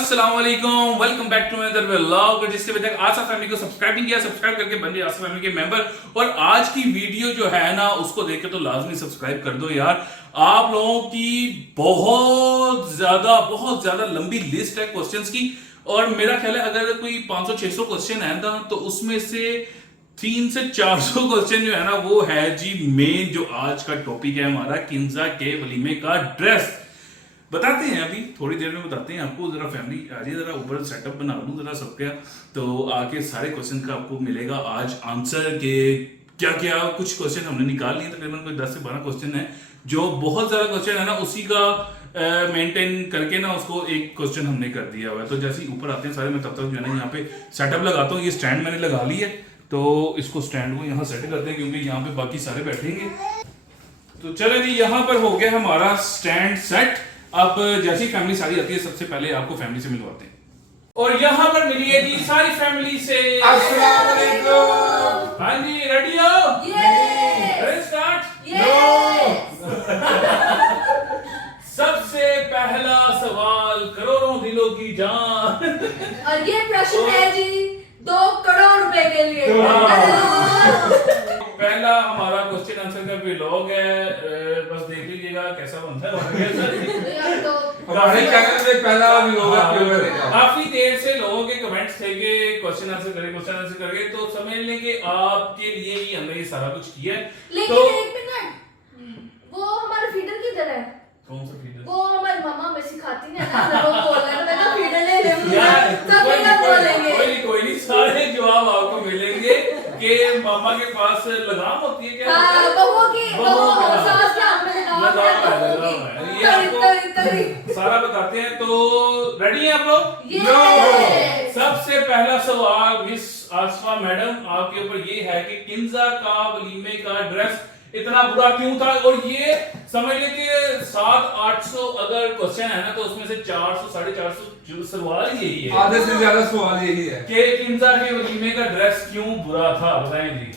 अस्सलाम वालेकुम, welcome back to another vlog. जिसने अभी तक आसा फैमिली को सब्सक्राइब नहीं किया, सब्सक्राइब करके बन जाए आसा फैमिली के मेंबर। और आज की वीडियो जो है ना, उसको देख के तो लाजमी सब्सक्राइब कर दो यार। आप लोगों की बहुत ज्यादा लंबी लिस्ट है क्वेश्चंस की। और मेरा ख्याल है अगर कोई 500-600 क्वेश्चन है ना, तो उसमें से 300 से 400 क्वेश्चन जो है ना, वो है जी मेन जो आज का टॉपिक है हमारा, किंजा के वलीमे का ड्रेस। बताते हैं, अभी थोड़ी देर में बताते हैं आपको। जरा फैमिली आ जाइए, जरा ऊपर सेटअप बना लूँ जरा सबका, तो आके सारे क्वेश्चन का आपको मिलेगा आज आंसर के क्या क्या। कुछ क्वेश्चन हमने निकाल लिए, तकरीबन कोई 10 से 12 क्वेश्चन है। जो बहुत ज्यादा क्वेश्चन है ना, उसी का मेंटेन करके ना उसको एक क्वेश्चन हमने कर दिया हुआ है। तो जैसे ही ऊपर आते हैं सारे, मैं तब तक जो है ना यहाँ पे सेटअप लगाता हूँ। ये स्टैंड मैंने लगा ली है, तो इसको स्टैंड को यहाँ सेट करते हैं, क्योंकि यहाँ पे बाकी सारे बैठेंगे। तो चले जी, यहाँ पर हो गया हमारा स्टैंड सेट। अब जैसी फैमिली सारी आती है, सबसे पहले आपको फैमिली से मिलवाते हैं। और यहाँ पर मिलिए जी सारी फैमिली से। अस्सलाम वालेकुम। हाँ जी, रेडी हो? स्टार्ट। सबसे पहला सवाल, करोड़ों दिलों की जान। और ये प्रश्न है जी 2 करोड़ रुपए के लिए। पहला हमारा क्वेश्चन आंसर का व्लॉग है, बस देख लीजिएगा कैसा बनता है। हमारे चैनल में पहला व्लॉग है। काफी देर से लोगों के कमेंट्स थे कि क्वेश्चन आंसर करें, तो समझ लें कि आपके लिए ही हमने ये सारा कुछ किया है। लेकिन तो एक मिनट, वो हमारे फीडर किधर है? कौन सा फीडर? वो हमारी मम्मा में सिखाती है ना, वो बोल रहा है ना फीडर ले ले यार, सब ना बोलेंगे। कोई नहीं, सारे जवाब आपको मिलेंगे कि मामा के पास लगाम होती है क्या? हां, बहू की सास के हाथ में लगाम है। ये आपको सारा बताते हैं। तो रेडी हैं आप लोग? सबसे पहला सवाल मिस आसफा मैडम आपके ऊपर ये है कि किंजा का वलीमे का ड्रेस इतना बुरा क्यों था। और ये समझ लें कि 700-800 अगर क्वेश्चन है ना, तो उसमें से 400-450 सवाल यही है, आधे से ज्यादा सवाल यही है कि किंजा के वलीमे का ड्रेस क्यों बुरा था। बताएं जी।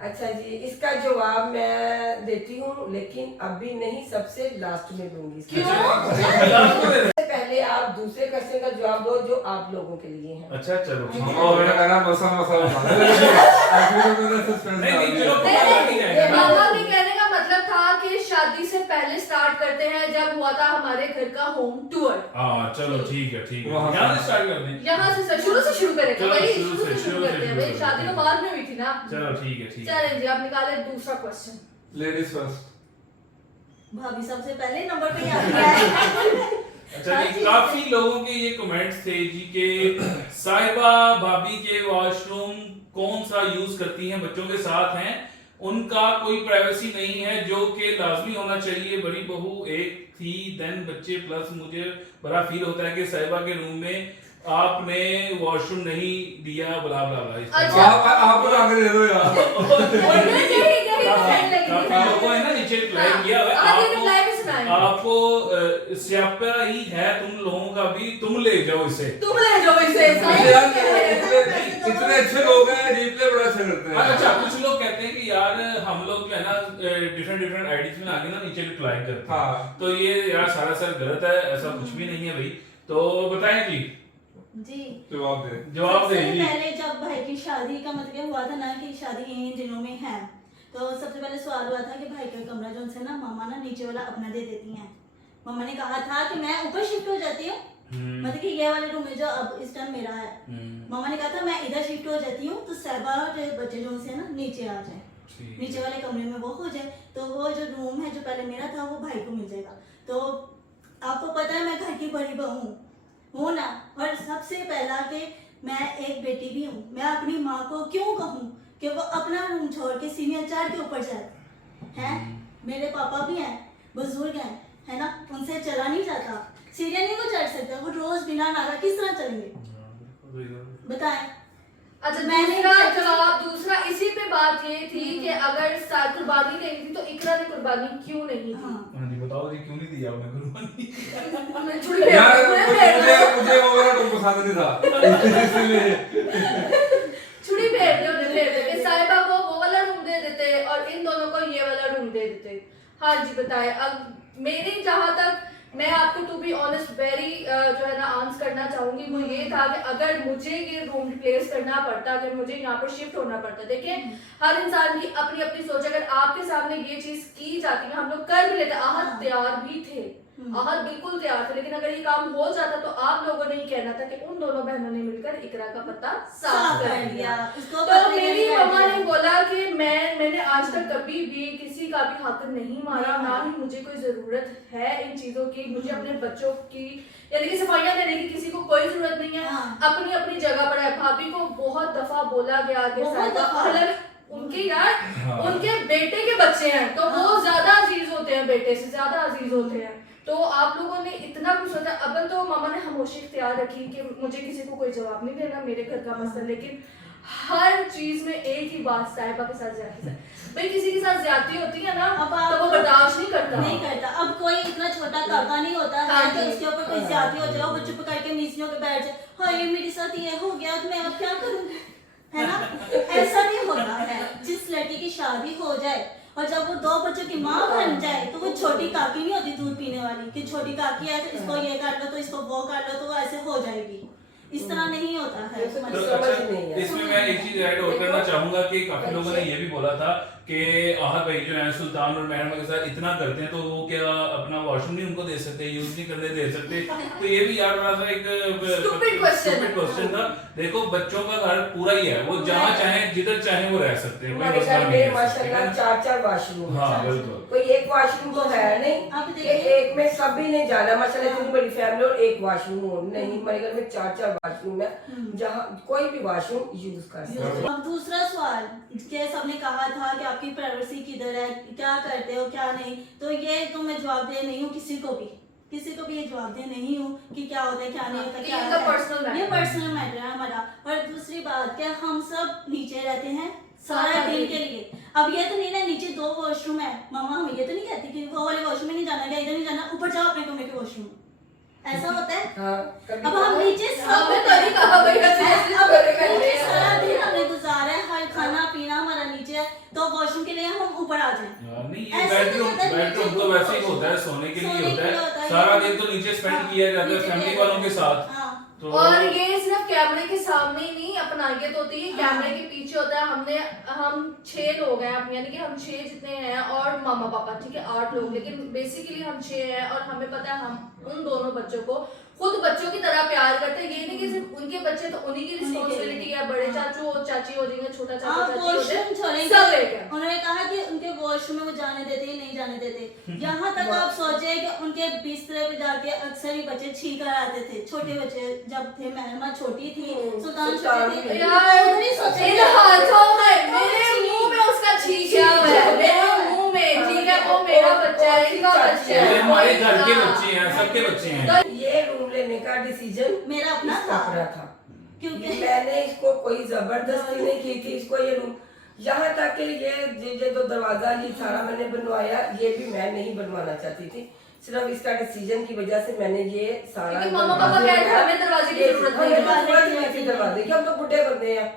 अच्छा जी, इसका जवाब मैं देती हूँ, लेकिन अभी नहीं, सबसे लास्ट में दूंगी। सबसे पहले आप दूसरे क्वेश्चन का जवाब दो जो आप लोगों के लिए है। अच्छा चलो ठीक है। और मेरा कहना मसा मामा के कहने का मतलब था कि शादी से पहले स्टार्ट करते हैं, जब हुआ था हमारे घर का होम टूर। हाँ चलो ठीक है। यहाँ से स्टार्ट करते हैं। यहाँ से शुरू से शुरू करेंगे चलो, भाई, शुरू से शुरू करते हैं भाई। शादी तो बाद में हुई थी ना। चलो ठीक है। चलें जी, आप निकाले दूसरा क्वेश्चन। Ladies first. भाभी सबसे पहले नंबर पे आती है। अच्छा जी, काफी लोगों के ये कमेंट्स थे जी के साहिबा भाभी के वॉशरूम कौन सा यूज करती हैं, बच्चों के साथ हैं, उनका कोई प्राइवेसी नहीं है, जो कि लाजमी होना चाहिए। बड़ी बहू एक थी, देन बच्चे, प्लस मुझे बड़ा फील होता है कि साहिबा के रूम में आपने वॉशरूम नहीं दिया, बला बला बला। अच्छा। आप आगे दे दो यार। काफी लोगों ने ना नीचे रिप्लाई किया हुआ है। आपको स्यापा ही है तुम लोगों का भी, तुम ले जाओ इसे। इतने अच्छे लोग हैं, रिप्लाई बड़ा अच्छा करते हैं। अच्छा, कुछ लोग कहते हैं कि यार हम लोग जो है ना डिफरेंट आईडीज में आगे ना नीचे रिप्लाई करते हैं। हाँ। तो ये यार सरासर गलत है, ऐसा कुछ भी नहीं है भाई। तो बताएं जी। जवाब दे सबसे जी। पहले जब भाई की शादी का मतलब हुआ था ना कि शादी इन दिनों में है, तो सबसे पहले सवाल हुआ था कि भाई का कमरा जो से ना मामा ना नीचे वाला अपना दे देती हैं। मामा ने कहा था कि मैं ऊपर शिफ्ट हो जाती हूँ, मतलब कि ये वाले रूम में जो अब इस टाइम मेरा है, मामा ने कहा था मैं इधर शिफ्ट हो जाती हूँ, तो साहिबा और बच्चे जो से ना नीचे आ जाए, नीचे वाले कमरे में वो हो जाए, तो वो जो रूम है जो पहले मेरा था वो भाई को मिल जाएगा। तो आपको पता है मैं घर की बड़ी बहू हूँ ना, और सबसे पहला कि मैं एक बेटी भी हूँ, मैं अपनी माँ को क्यों कहूँ कि वो अपना रूम छोड़ के सीनियर 4 के ऊपर जाए हैं। मेरे पापा भी हैं, बुजुर्ग हैं, है ना, उनसे चला नहीं जाता, सीढ़ियाँ नहीं वो चढ़ सकता, वो रोज बिना नागा किस तरह चलेंगे बताएं। अच्छा, मेरा जवाब दूसरा इसी पे बात ये थी कि अगर कुर्बानी नहीं थी तो इकरा ने कुर्बानी क्यों नहीं दी? हाँ जी, बताओ जी क्यों नहीं दिया आपने कुर्बानी? मुझे वो वाला रूम पसंद नहीं था, इसलिए छुड़ी फेर दे कि साहिबा को वो वाला रूम दे देते और इन दोनों को ये वाला रूम दे देते। हाँ जी बताएं। अब मेरी जहाँ तक मैं आपको टू बी ऑनेस्ट वेरी जो है ना आंसर करना चाहूंगी वो ये था कि अगर मुझे ये रूम रिप्लेस करना पड़ता, अगर मुझे यहाँ पर शिफ्ट होना पड़ता, देखिए हर इंसान की अपनी अपनी सोच, अगर आपके सामने ये चीज की जाती है हम लोग कर भी लेते, आहत तैयार भी थे, आहत बिल्कुल तैयार थे, लेकिन अगर ये काम हो जाता तो आप लोगों ने ही कहना था कि उन दोनों बहनों ने मिलकर इकरा का पत्ता साफ कर दिया। तो मेरी मम्मा ने बोला कि मैंने आज तक कभी भी किसी का भी हक नहीं मारा, ना ही मुझे कोई जरूरत है इन चीजों की, मुझे अपने बच्चों की यानी कि सफाइयां देने की किसी को कोई जरूरत नहीं है, अपनी अपनी जगह पर है। भाभी को बहुत दफा बोला गया कि उनके यार उनके बेटे के बच्चे हैं तो वो ज्यादा अजीज होते हैं, बेटे से ज्यादा अजीज होते हैं, तो आप लोगों ने इतना कुछ सोचा। अब तो मामा ने खामोशी इख्तियार रखी कि मुझे किसी को कोई जवाब नहीं देना, मेरे घर का मसला, लेकिन हर चीज में एक ही बात, साहिबा के साथ ज्यादती है भाई, किसी के साथ ज्यादती होती है ना तो वो बर्दाश्त नहीं करता। अब कोई इतना छोटा काका नहीं होता है कि उसके ऊपर कोई ज्यादती हो जाए, वो चुप करके नीचेयों के बैठ जाए, हाय मेरे साथ ये हो गया तो मैं अब क्या करूंगी, है ना? ऐसा नहीं होता है। जिस लड़की की शादी हो जाए और जब वो 2 बच्चों की माँ बन जाए तो वो छोटी काकी नहीं होती दूध पीने वाली कि छोटी काकी है तो इसको ये कर लो तो इसको वो कर लो तो वो ऐसे हो जाएगी, इस तरह नहीं होता है। तो इसमें मैं एक चीज ऐड और करना चाहूंगा कि काफी लोगों ने ये भी बोला था कि आहत भाई जो है सुल्तान और मैडम के साथ इतना करते हैं तो वो क्या अपना वॉशरूम नहीं उनको दे सकते, यूज नहीं करने दे सकते, तो ये भी यार बड़ा सा एक स्टूपिड क्वेश्चन था। देखो बच्चों का घर पूरा ही है, वो जहाँ चाहे जिधर चाहे वो रह सकते हैं, हमारे घर में माशाल्लाह 4 वाशरूम हाँ बिल्कुल, कोई एक वाशरूम तो है नहीं कि एक में सभी ने जाना, माशाल्लाह इतनी बड़ी फैमिली और एक वाशरूम हो नहीं, हमारे घर में 4 वाशरूम है जहाँ कोई भी वाशरूम यूज कर सकते। अब दूसरा सवाल कि सबने कहा था कि आपकी प्राइवेसी किधर है, क्या करते हो क्या नहीं, तो ये तो मैं जवाब दे नहीं हूँ किसी को भी ये जवाब दे नहीं हूँ कि क्या होता है क्या नहीं होता, क्या ये पर्सनल मैटर है हमारा। और दूसरी बात क्या हम सब नीचे रहते हैं सारा दिन के लिए, अब ये तो नहीं ना नीचे 2 वॉशरूम है, मामा हमें ये तो नहीं कहती कि वो वाले वॉशरूम में नहीं जाना, इधर नहीं जाना, ऊपर जाओ अपने कमरे के वॉशरूम, ऐसा होता है। अब हम नीचे सारा दिन हमने गुजारा है, हर खाना पीना हमारा नीचे है, तो वॉशरूम के लिए हम ऊपर आ जाए। नहीं ये बेडरूम तो वैसे ही होता है, सोने के लिए होता है, सारा दिन तो नीचे स्पेंड किया जाता है फैमिली वालों के साथ। तो और ये सिर्फ कैमरे के सामने ही नहीं अपनाइयत होती है, कैमरे के पीछे होता है। हम 6 लोग हैं, यानी कि हम 6 जितने हैं और मामा पापा, ठीक है 8 लोग, लेकिन बेसिकली हम 6 हैं और हमें पता है हम उन दोनों बच्चों को खुद बच्चों की तरह प्यार करते हैं। ये नहीं कि सिर्फ उनके बच्चे तो उन्हीं की रिस्पॉन्सिबिलिटी है, बड़े चाचू और चाची हो जाएंगे, छोटा चाचू चाची सब एक है। उन्होंने कहा कि उनके वॉशरूम में वो जाने देते ही नहीं जाने देते, यहाँ तक आप सोचे कि उनके बिस्तर पे जाके अक्सर ही बच्चे छींक कर आते थे, छोटे बच्चे जब थे, महरमा छोटी थी, सुल्तान छोटे थे, इन हाथों में मेरे मुंह में उसका छींका हुआ है, मेरे मुंह में, ठीक है वो मेरा बच्चा है, इनका बच्चा है, हमारे घर के बच्चे हैं, सबके बच्चे हैं। ये रूम लेने का डिसीजन मेरा अपना था, क्योंकि मैंने इसको कोई जबरदस्ती नहीं की थी, इसको ये रूम यहाँ तक कि ये जो दरवाजा ये सारा मैंने बनवाया, ये भी मैं नहीं बनवाना चाहती थी, सिर्फ इसका डिसीजन की वजह से मैंने ये सारा मामा पापा कहते हैं हमें दरवाजे की जरूरत नहीं है, दरवाजे की, हम तो बुढ़े बंदे हैं,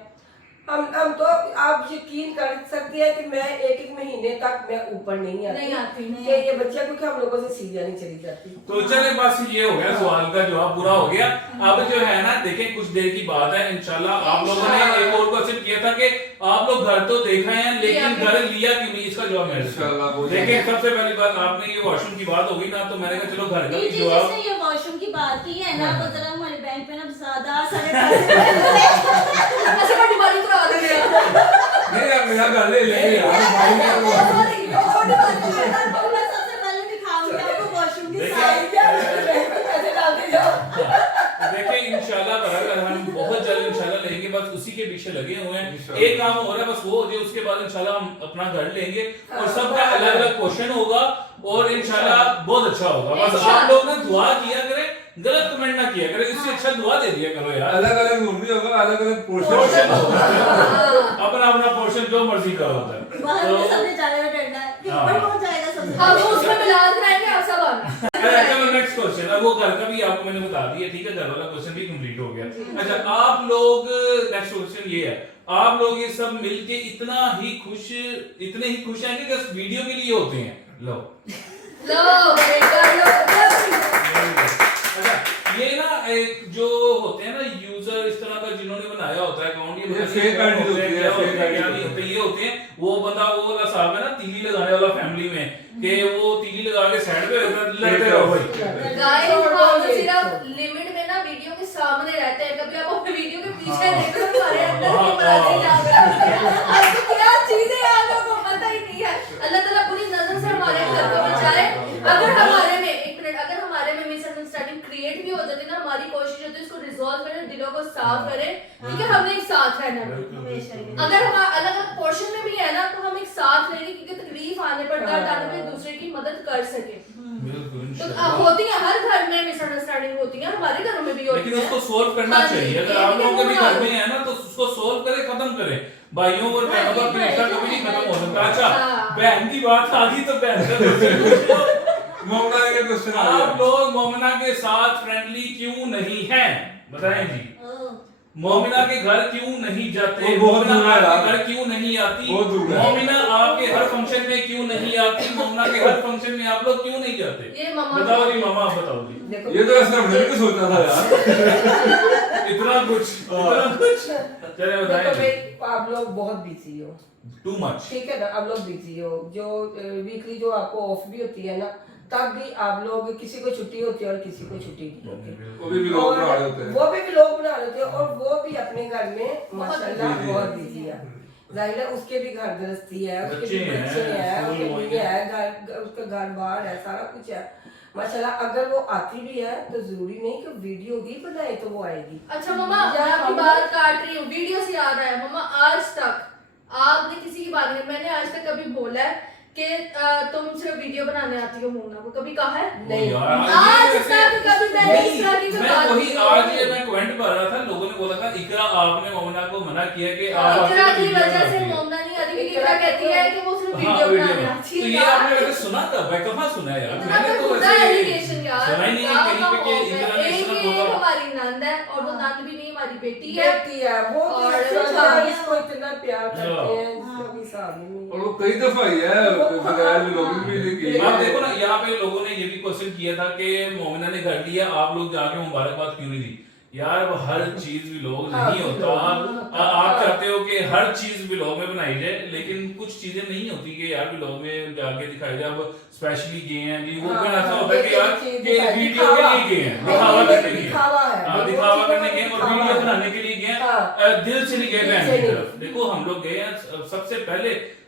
हम तो आप यकीन कर सकते हैं कि मैं 1 महीने तक मैं ऊपर नहीं आती कि ये बच्चे, क्योंकि हम लोगों से सीढ़ियां नहीं चली जाती। तो चले बस ये हो गया, सवाल का जवाब पूरा हो गया। अब जो है ना देखें कुछ देर की बात है, इंशाल्लाह आप लोगों ने एक और क्वेश्चन किया था कि आप लोग घर तो देखा है लेकिन घर लिया क्यों नहीं, इसका जवाब मैं देखें। सबसे पहली बात आपने ये वॉशरूम की बात होगी ना, तो मैंने कहा चलो घर का भी जवाब, ये वॉशरूम की बात की है ना, तो जरा हमारे बैंक में ना ज्यादा सारे नहीं यार मेरा घर ले लेंगे यार, भाई सबसे पहले दिखाऊंगी आपको वॉशरूम की देखिए इंशाल्लाह बराबर हम बहुत जल्द इंशाल्लाह लेंगे, बस उसी के पीछे लगे हुए हैं। एक काम हो रहा है बस वो हो जाए, उसके बाद इंशाल्लाह हम अपना घर लेंगे और सबका अलग अलग क्वेश्चन होगा और इंशाल्लाह बहुत अच्छा होगा। बस आप लोग ने दुआ किया करें, गलत कमेंट ना किया करें, इससे अच्छा दुआ दे दिया करो यार। अलग अलग रूम भी होगा, अलग अलग पोर्शन अपना अपना पोर्शन जो मर्जी का होता है, बाहर सबने जाने में डरना है कि ऊपर पहुंच जाएगा सबसे, हम उसमें मिलाद कराएंगे आप सब आना। चलो नेक्स्ट क्वेश्चन, अब वो घर का भी आपको मैंने बता दिया, ठीक है, घर वाला क्वेश्चन भी कंप्लीट हो गया। अच्छा आप लोग, नेक्स्ट क्वेश्चन ये है, आप लोग ये सब मिलके इतने ही खुश हैं कि बस वीडियो के लिए होते हैं? लो बेटा लो अच्छा, ये ना एक जो होते हैं ना यूजर इस तरह का जिन्होंने बनाया होता है अकाउंट, ये fake ID होती है, fake ID क्या नहीं होते, ये होते हैं वो बंदा वो वाला साहब है ना तीली लगाने वाला फैमिली में, कि वो तीली लगा के साइड पे लड़ते रहो भाई। गाइस हम सिर्फ लिमिट में ना वीडियो के सामने रहते हैं, कभी आप अपने वीडियो के पीछे देखो तो हमारे अंदर की बातें जाकर आपको क्या चीजें याद हो पता ही नहीं है। अल्लाह ताला पूरी नजर से हमारे घर को बचाए। अगर हमारे में एक मिनट अगर हमारे में मिसअंडरस्टैंडिंग क्रिएट भी हो जाती है ना, हमारी कोशिश होती है इसको रिजॉल्व करें, दिलों को साफ करें, ठीक है, हमने एक साथ रहना है। हमेशा ही। अगर हम अलग अलग पोर्शन में भी है ना तो हम एक साथ रहेंगे, क्योंकि तकलीफ आने पर दर्द आने पर एक दूसरे की मदद कर सके। तो होती है हर घर में मिसअंडरस्टैंडिंग होती है, हमारे घरों में भी होती है, लेकिन उसको सोल्व करना हाँ जी, चाहिए। अगर ये आप भी लोगों के भी करना घर में है ना तो उसको सोल्व करें, खत्म करें। भाइयों और बहनों का ये रिश्ता तो कभी नहीं है, खत्म हो सकता। हाँ। अच्छा, बहन की बात आ गई तो बहन का क्वेश्चन मोमना के क्वेश्चन आ आप लोग मोमिना के साथ फ्रेंडली क्यों नहीं हैं? बताएं जी। मोमिना के घर क्यों नहीं जाते? वो बहुत मोमिना दूर है आपके यार। घर क्यों नहीं आती? बहुत दूर है। मोमिना आपके हर फंक्शन में क्यों नहीं आती? मोमिना के हर फंक्शन में आप लोग क्यों नहीं जाते? ये मामा बताओ जी, मामा आप बताओ जी। देखो ये तो ऐसा मैंने भी सोचा था यार। इतना कुछ चले बताएं देखो जी। भाई आप लोग बहुत बिजी हो, टू मच। ठीक है ना, आप लोग बिजी हो, जो वीकली जो आपको ऑफ भी होती है ना तब भी आप लोग किसी को छुट्टी होती है और किसी को छुट्टी नहीं होती। वो भी लोग बना रहे होते हैं। वो भी लोग बना रहे होते हैं और वो भी अपने घर में माशाल्लाह busy है। बहुत बिजी है। जाहिर है उसके भी घर गृहस्थी है, उसके भी बच्चे हैं, बच्चे हैं, स्कूल उसके वही बीवी है। है, उसका घर बाहर है, सारा कुछ है माशाल्लाह। अगर वो आती भी है तो जरूरी नहीं कि वीडियो ही बनाए तो वो आएगी। अच्छा मम्मा मैं या आपकी हम- बात काट रही हूँ, वीडियो से याद आया मम्मा, आज तक आपने किसी की बात नहीं, मैंने आज तक कभी बोला है कि तुम सिर्फ वीडियो बनाने आती हो मोना को, कभी कहा है? नहीं। आज तक कभी मैंने इस तरह की कोई मैं बात वही नहीं आज की। ये मैं कमेंट पढ़ रहा था, लोगों ने बोला था इकरा आपने मोमिना को मना किया कि आप इकरा की वीडियो वजह से बनाती है। मोमना नहीं आती, क्योंकि इकरा कहती है कि वो सिर्फ हाँ, वीडियो वीडियो बनाने बना- आती तो है। ये आपने वैसे सुना कब है? कहाँ सुना है यार? इतना मैंने तो तो खुदा वैसे एलिगेशन यार, सुना ही नहीं है कहीं पे कि इकरा ने इस एक तरह ये बोला। हमारी नंद है और वो नंद भी नहीं हमारी बेटी है। बेटी है वो तो और इतना- इसको इतना प्यार करते हाँ। हैं जिसका कोई हिसाब ही नहीं और है। वो कई दफा ही है बगैर लोग भी देखी। आप देखो ना, यहाँ पे लोगों ने ये भी क्वेश्चन किया था कि मोमिना ने घर लिया, आप लोग जाके मुबारकबाद क्यों नहीं दी? यार अब हर चीज व्लॉग नहीं होता। आप चाहते हो कि हर चीज व्लॉग में बनाई जाए, लेकिन कुछ चीजें नहीं होती कि यार व्लॉग में जाके दिखाई जाए। अब स्पेशली गए हैं जी, वो भी ऐसा होता है कि यार कि वीडियो के लिए गए हैं, दिखावा करने के लिए। दिखावा है। हाँ, दिखावा करने गए हैं और दिखावा वीडियो है। बनाने के लिए गए हैं। हाँ। दिल से नहीं गए दिल बहन से की नहीं। तरफ। देखो हम लोग गए हैं,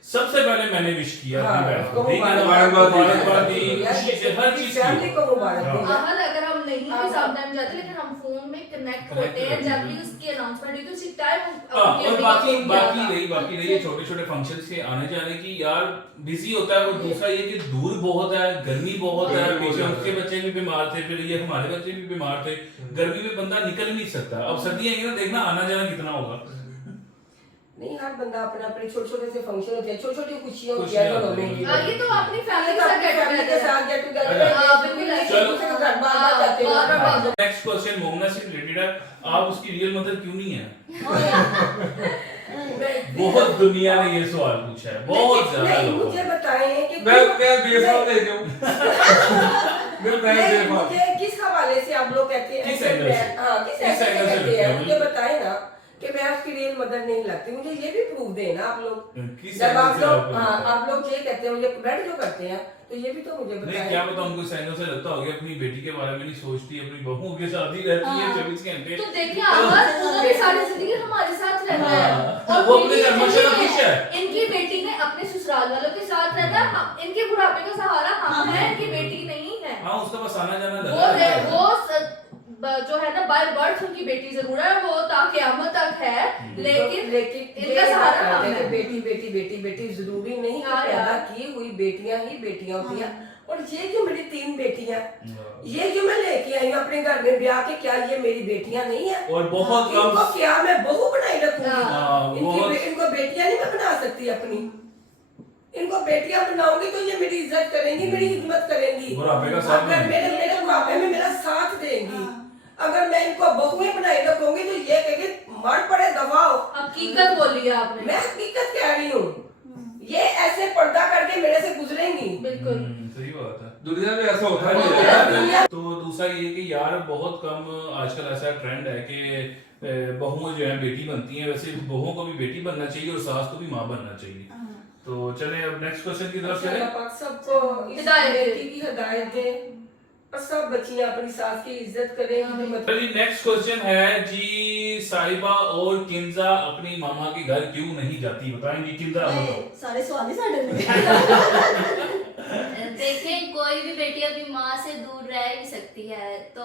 सबसे पहले मैंने विश किया अपनी हाँ, बहन को, उसको ठीक है ना? मुबारकबाद दी। मुबारकबाद दी, खुशी से हर चीज की। फैमिली को मुबारक हाँ। दी। अहद अगर हम नहीं भी समटाइम जाते लेकिन हम फोन में कनेक्ट होते हैं, जब भी उसकी अनाउंसमेंट हुई तो उसी टाइम हाँ, और बाकी रही छोटे छोटे फंक्शंस के आने जाने की। यार बिजी होता है। और दूसरा ये कि दूर बहुत है, गर्मी बहुत है, पीछे उसके बच्चे भी बीमार थे, फिर ये हमारे बच्चे भी बीमार थे। गर्मी में बंदा निकल नहीं सकता। अब सर्दी आएंगी ना, देखना आना जाना कितना होगा। नहीं हर बंदा अपने अपने छोटे छोटे से फंक्शन होते हैं, छोटी छोटी खुशियां होती खुशियां है घरों होती में। हैं। ये तो अपनी फैमिली के साथ गेट फैमिली के साथ गेट टुगेदर हाँ, बिल्कुल ऐसे। दूसरे के घर बार-बार जाते हैं। बार-बार। नेक्स्ट क्वेश्चन मोमना से रिलेटेड है। आप उसकी रियल मदर क्यों नहीं है? बहुत दुनिया ने ये सवाल पूछा है, बहुत ज्यादा नहीं लोगों मुझे ने। बताएं कि मैं बेफाम ले जाऊं। मैं नहीं, बेफाम। मुझे किस हवाले से आप लोग कहते हैं किस ऐसे एंगल से? मैं- हाँ, किस किस एंगल एंगल से से कहते लगते हैं? हैं? मुझे बताएं ना कि मैं आपकी रियल मदर नहीं लगती। मुझे ये भी प्रूफ देना आप लोग। किस जब एंगल आप से लोग आपको हाँ लगता है? आप लोग ये कहते हैं मुझे कमेंट जो करते हैं तो ये भी तो मुझे नहीं, बताएं। क्या पता उनको इस एंगल से लगता होगा अपनी बेटी के बारे में नहीं सोचती, अपनी बहुओं के साथ ही रहती है 24 घंटे। तो देखिए अहद उन्होंने सारी जिंदगी हमारे साथ रहना है हाँ। और वो अपने घर इनकी माशाल्लाह बेटी खुश है। ने- इनकी बेटी ने अपने ससुराल वालों के साथ रहना है। इनके बुढ़ापे का सहारा हम हैं, इनकी बेटी नहीं है। हाँ, उसका बस आना जाना वो लगा है रहता है। वो जो है ना बाय बर्थ उनकी बेटी जरूर है, वो क़यामत तक है, लेकिन इनका सहारा हम है है। बेटी बेटी बेटी बेटी जरूरी नहीं कि हाँ पैदा यार। की हुई बेटियां ही बेटियां होती हैं। और ये जो मेरी 3 बेटियां ये जो मैं लेके आई हूँ अपने घर में ब्याह के, क्या ये मेरी बेटियां नहीं है? और बहुत कम इनको क्या मैं बहू बनाई रखूंगी? हाँ, बहुत- इनको बेटियां नहीं मैं बना सकती अपनी। इनको बेटियां बनाऊंगी तो ये मेरी इज्जत करेंगी, मेरी हिम्मत करेंगी, बुढ़ापे का साथ अगर देंगी। मेरे बुढ़ापे में मेरा साथ देंगी। अगर मैं इनको बहुएं बनाई रखूंगी तो ये कहेगी मर पड़े दबाओ। हकीकत बोली है आपने। मैं हकीकत कह रही हूँ। ये ऐसे पर्दा करके मेरे से गुजरेंगी। बिल्कुल सही बात है। दुनिया में ऐसा होता नहीं है। तो दूसरा ये कि यार बहुत कम आजकल ऐसा ट्रेंड है कि बहुएं जो है बेटी बनती हैं, वैसे बहुओं को भी बेटी बनना चाहिए और सास को भी माँ बनना चाहिए। तो चले अब नेक्स्ट क्वेश्चन की तरफ चले। अल्लाह पाक सबको इस हिदायत दे। बेटी की हिदायत दे और सब बच्चियां अपनी सास की इज्जत करें। चलिए नेक्स्ट क्वेश्चन है जी, साहिबा और किंजा अपनी मामा के घर क्यों नहीं जाती, बताएंगी किंजा? सारे सवाल ही साढ़े में। देखें, कोई भी बेटी अपनी माँ से दूर रह नहीं सकती है, तो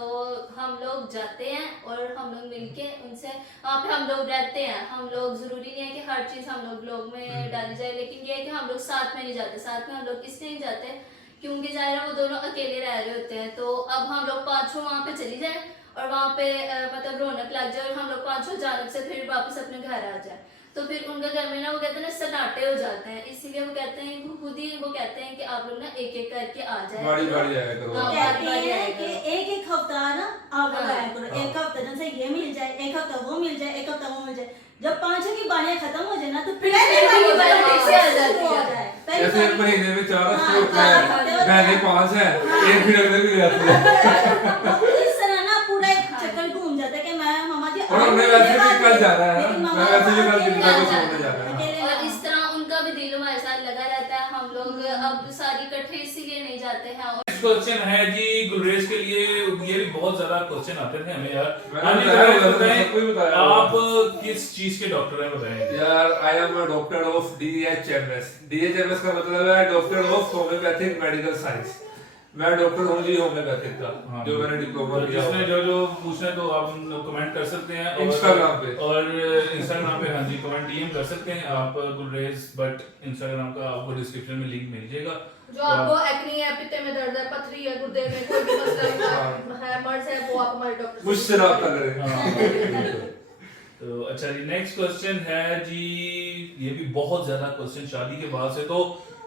हम लोग जाते हैं और हम लोग मिलके उनसे वहाँ पे हम लोग रहते हैं। हम लोग जरूरी नहीं है कि हर चीज़ हम लोग ब्लॉग में डाली जाए, लेकिन ये है कि हम लोग साथ में नहीं जाते। साथ में हम लोग इसलिए नहीं जाते क्योंकि ज़ाहिर है वो दोनों अकेले रह रहे होते हैं। तो अब हम लोग पाँचों वहाँ पे चली जाए और वहाँ पे मतलब रौनक लग जाए और हम लोग पाँचों जानब से फिर वापस अपने घर आ जाए, तो फिर उनका घर में ना वो कहते हैं ना सन्नाटे हो जाते हैं। इसीलिए वो कहते हैं, खुद ही वो कहते हैं कि आप लोग ना एक एक करके आ जाए। बारी बारी आया करो। हाँ, कहते हैं कि एक हफ्ता ना आप लोग हाँ। आया करो, एक हफ्ता जैसे ये मिल जाए, एक हफ्ता वो मिल जाए, एक हफ्ता वो मिल जाए। जब पांचों की बानियां खत्म हो जाए ना तो फिर पहली वाली बारी फिर से आ जाती हो है। जाए। पहली जैसे बारी- महीने में 4 हफ्ते हाँ, होते हैं, 4 हफ्ते महीने 5 है, एक फिर अगले भी जाती है। इस तरह ना पूरा एक चक्कर घूम जाता है कि मैं मामा जी और हमने वैसे भी कल जाना है, लेकिन मामा मैं वैसे भी कल अकेले किंजा को जाना है। छोड़ने जाना है। अकेले और जाना है। इस तरह उनका भी दिल हमारे साथ लगा रहता है। हम लोग अब सारी इकट्ठे इसीलिए नहीं जाते हैं। और नेक्स्ट क्वेश्चन है जी गुलरेज के लिए, ये भी बहुत ज्यादा क्वेश्चन आते थे हमें यार। मैंने हाँ जी, बताया गुलरेज होगा, बताएं, सबको ही बताया आप होगा। किस चीज के डॉक्टर हैं, बताएं। यार I am a doctor of DHMS। DHMS का मतलब है doctor of homeopathic medical science. मैं डॉक्टर हूँ जी होम्योपैथिक का, हाँ। जो मैंने डिप्लोमा तो किया जिसने हुआ है। जो पूछना है तो आप कमेंट कर सकते हैं और- Instagram पे। और इंस्टाग्राम पे हाँ जी कमेंट DM कर सकते हैं आप गुलरेज बट इंस्टाग्राम का आपको डिस्क्रिप्शन में लिंक मिल जाएगा। जो तो आपको एक्ने है, पित्ते में दर्द है, पथरी है, गुर्दे में कोई भी मसला है, मर्ज है, वो आप हमारे डॉक्टर से मुझसे रब्ता करें। हाँ। तो अच्छा जी नेक्स्ट क्वेश्चन है जी, ये भी बहुत ज्यादा क्वेश्चन शादी के बाद से, तो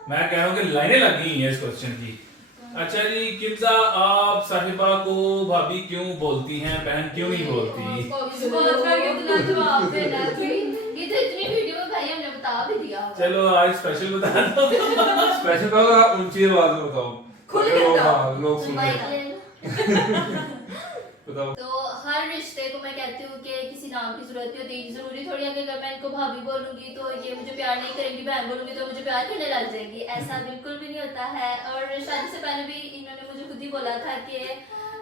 मैं कह रहा हूँ कि लाइनें लग गई हैं इस क्वेश्चन की। अच्छा जी किंजा, आप साहिबा को भाभी क्यों बोलती हैं, बहन क्यों नहीं बोलती? बहुत बार कितना जवाब देना है भाई। ये तो इतनी वीडियो में भाई हमने बता भी दिया होगा। चलो आज स्पेशल बता दो। स्पेशल तो आप ऊंची आवाज में बताओ, खुल के लोग- बताओ। हाँ, लोग सुन माइक रहे ले लो। हैं। बताओ। तो हर रिश्ते को मैं कहती हूँ कि किसी नाम की जरूरत नहीं होती। जरूरी थोड़ी है कि अगर मैं इनको भाभी बोलूंगी तो ये मुझे प्यार नहीं करेंगी, बहन बोलूंगी तो मुझे प्यार करने लग जाएंगी। ऐसा बिल्कुल भी नहीं होता है। और शादी से पहले भी इन्होंने मुझे खुद ही बोला था कि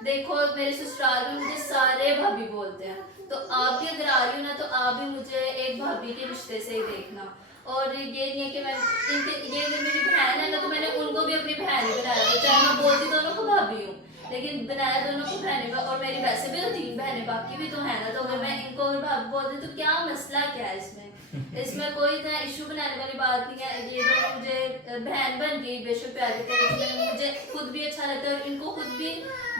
देखो मेरे ससुराल में मुझे सारे भाभी बोलते हैं, तो आप भी अगर आ रही हो ना तो आप भी मुझे एक भाभी के रिश्ते से ही देखना। और ये नहीं है कि मैं इनके ये मेरी बहन है ना तो मैंने उनको भी अपनी बहन ही बनाया था, चाहे मैं बोलती दोनों को भाभी हूँ लेकिन बनाया दोनों को बहनें का। और मेरी वैसे भी तो 3 बहनें बाकी भी तो है ना, तो अगर मैं इनको और भाभी बोलती तो क्या मसला क्या है इसमें कोई इतना इशू बनाने वाली बात नहीं है। ये दोनों मुझे बहन बन गई, बेशक प्यार करते हैं लेकिन मुझे खुद भी अच्छा लगता है और इनको खुद भी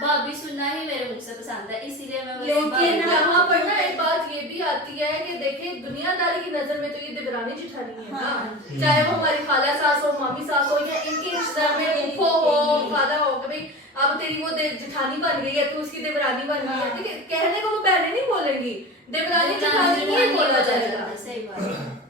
भाभी सुनना ही मेरे मुझसे पसंद है, इसीलिए मैं उन्हें लेकिन भाभी यहाँ पर ना बोलती एक बात ये भी आती है कि देखिए दुनियादारी की नजर में तो ये देवरानी जिठानी है ना, हाँ। चाहे वो हमारी खाला सास हो, मामी सास हो, या इनके रिश्तेदार में फूफो हो, खाला हो, कि भाई अब तेरी वो जिठानी बन गई है, तू उसकी देवरानी बन गई है। ठीक है, कहने को वो बहनें नहीं बोलेंगी, देवरानी जिठानी ही बोला जाएगा। सही बात है।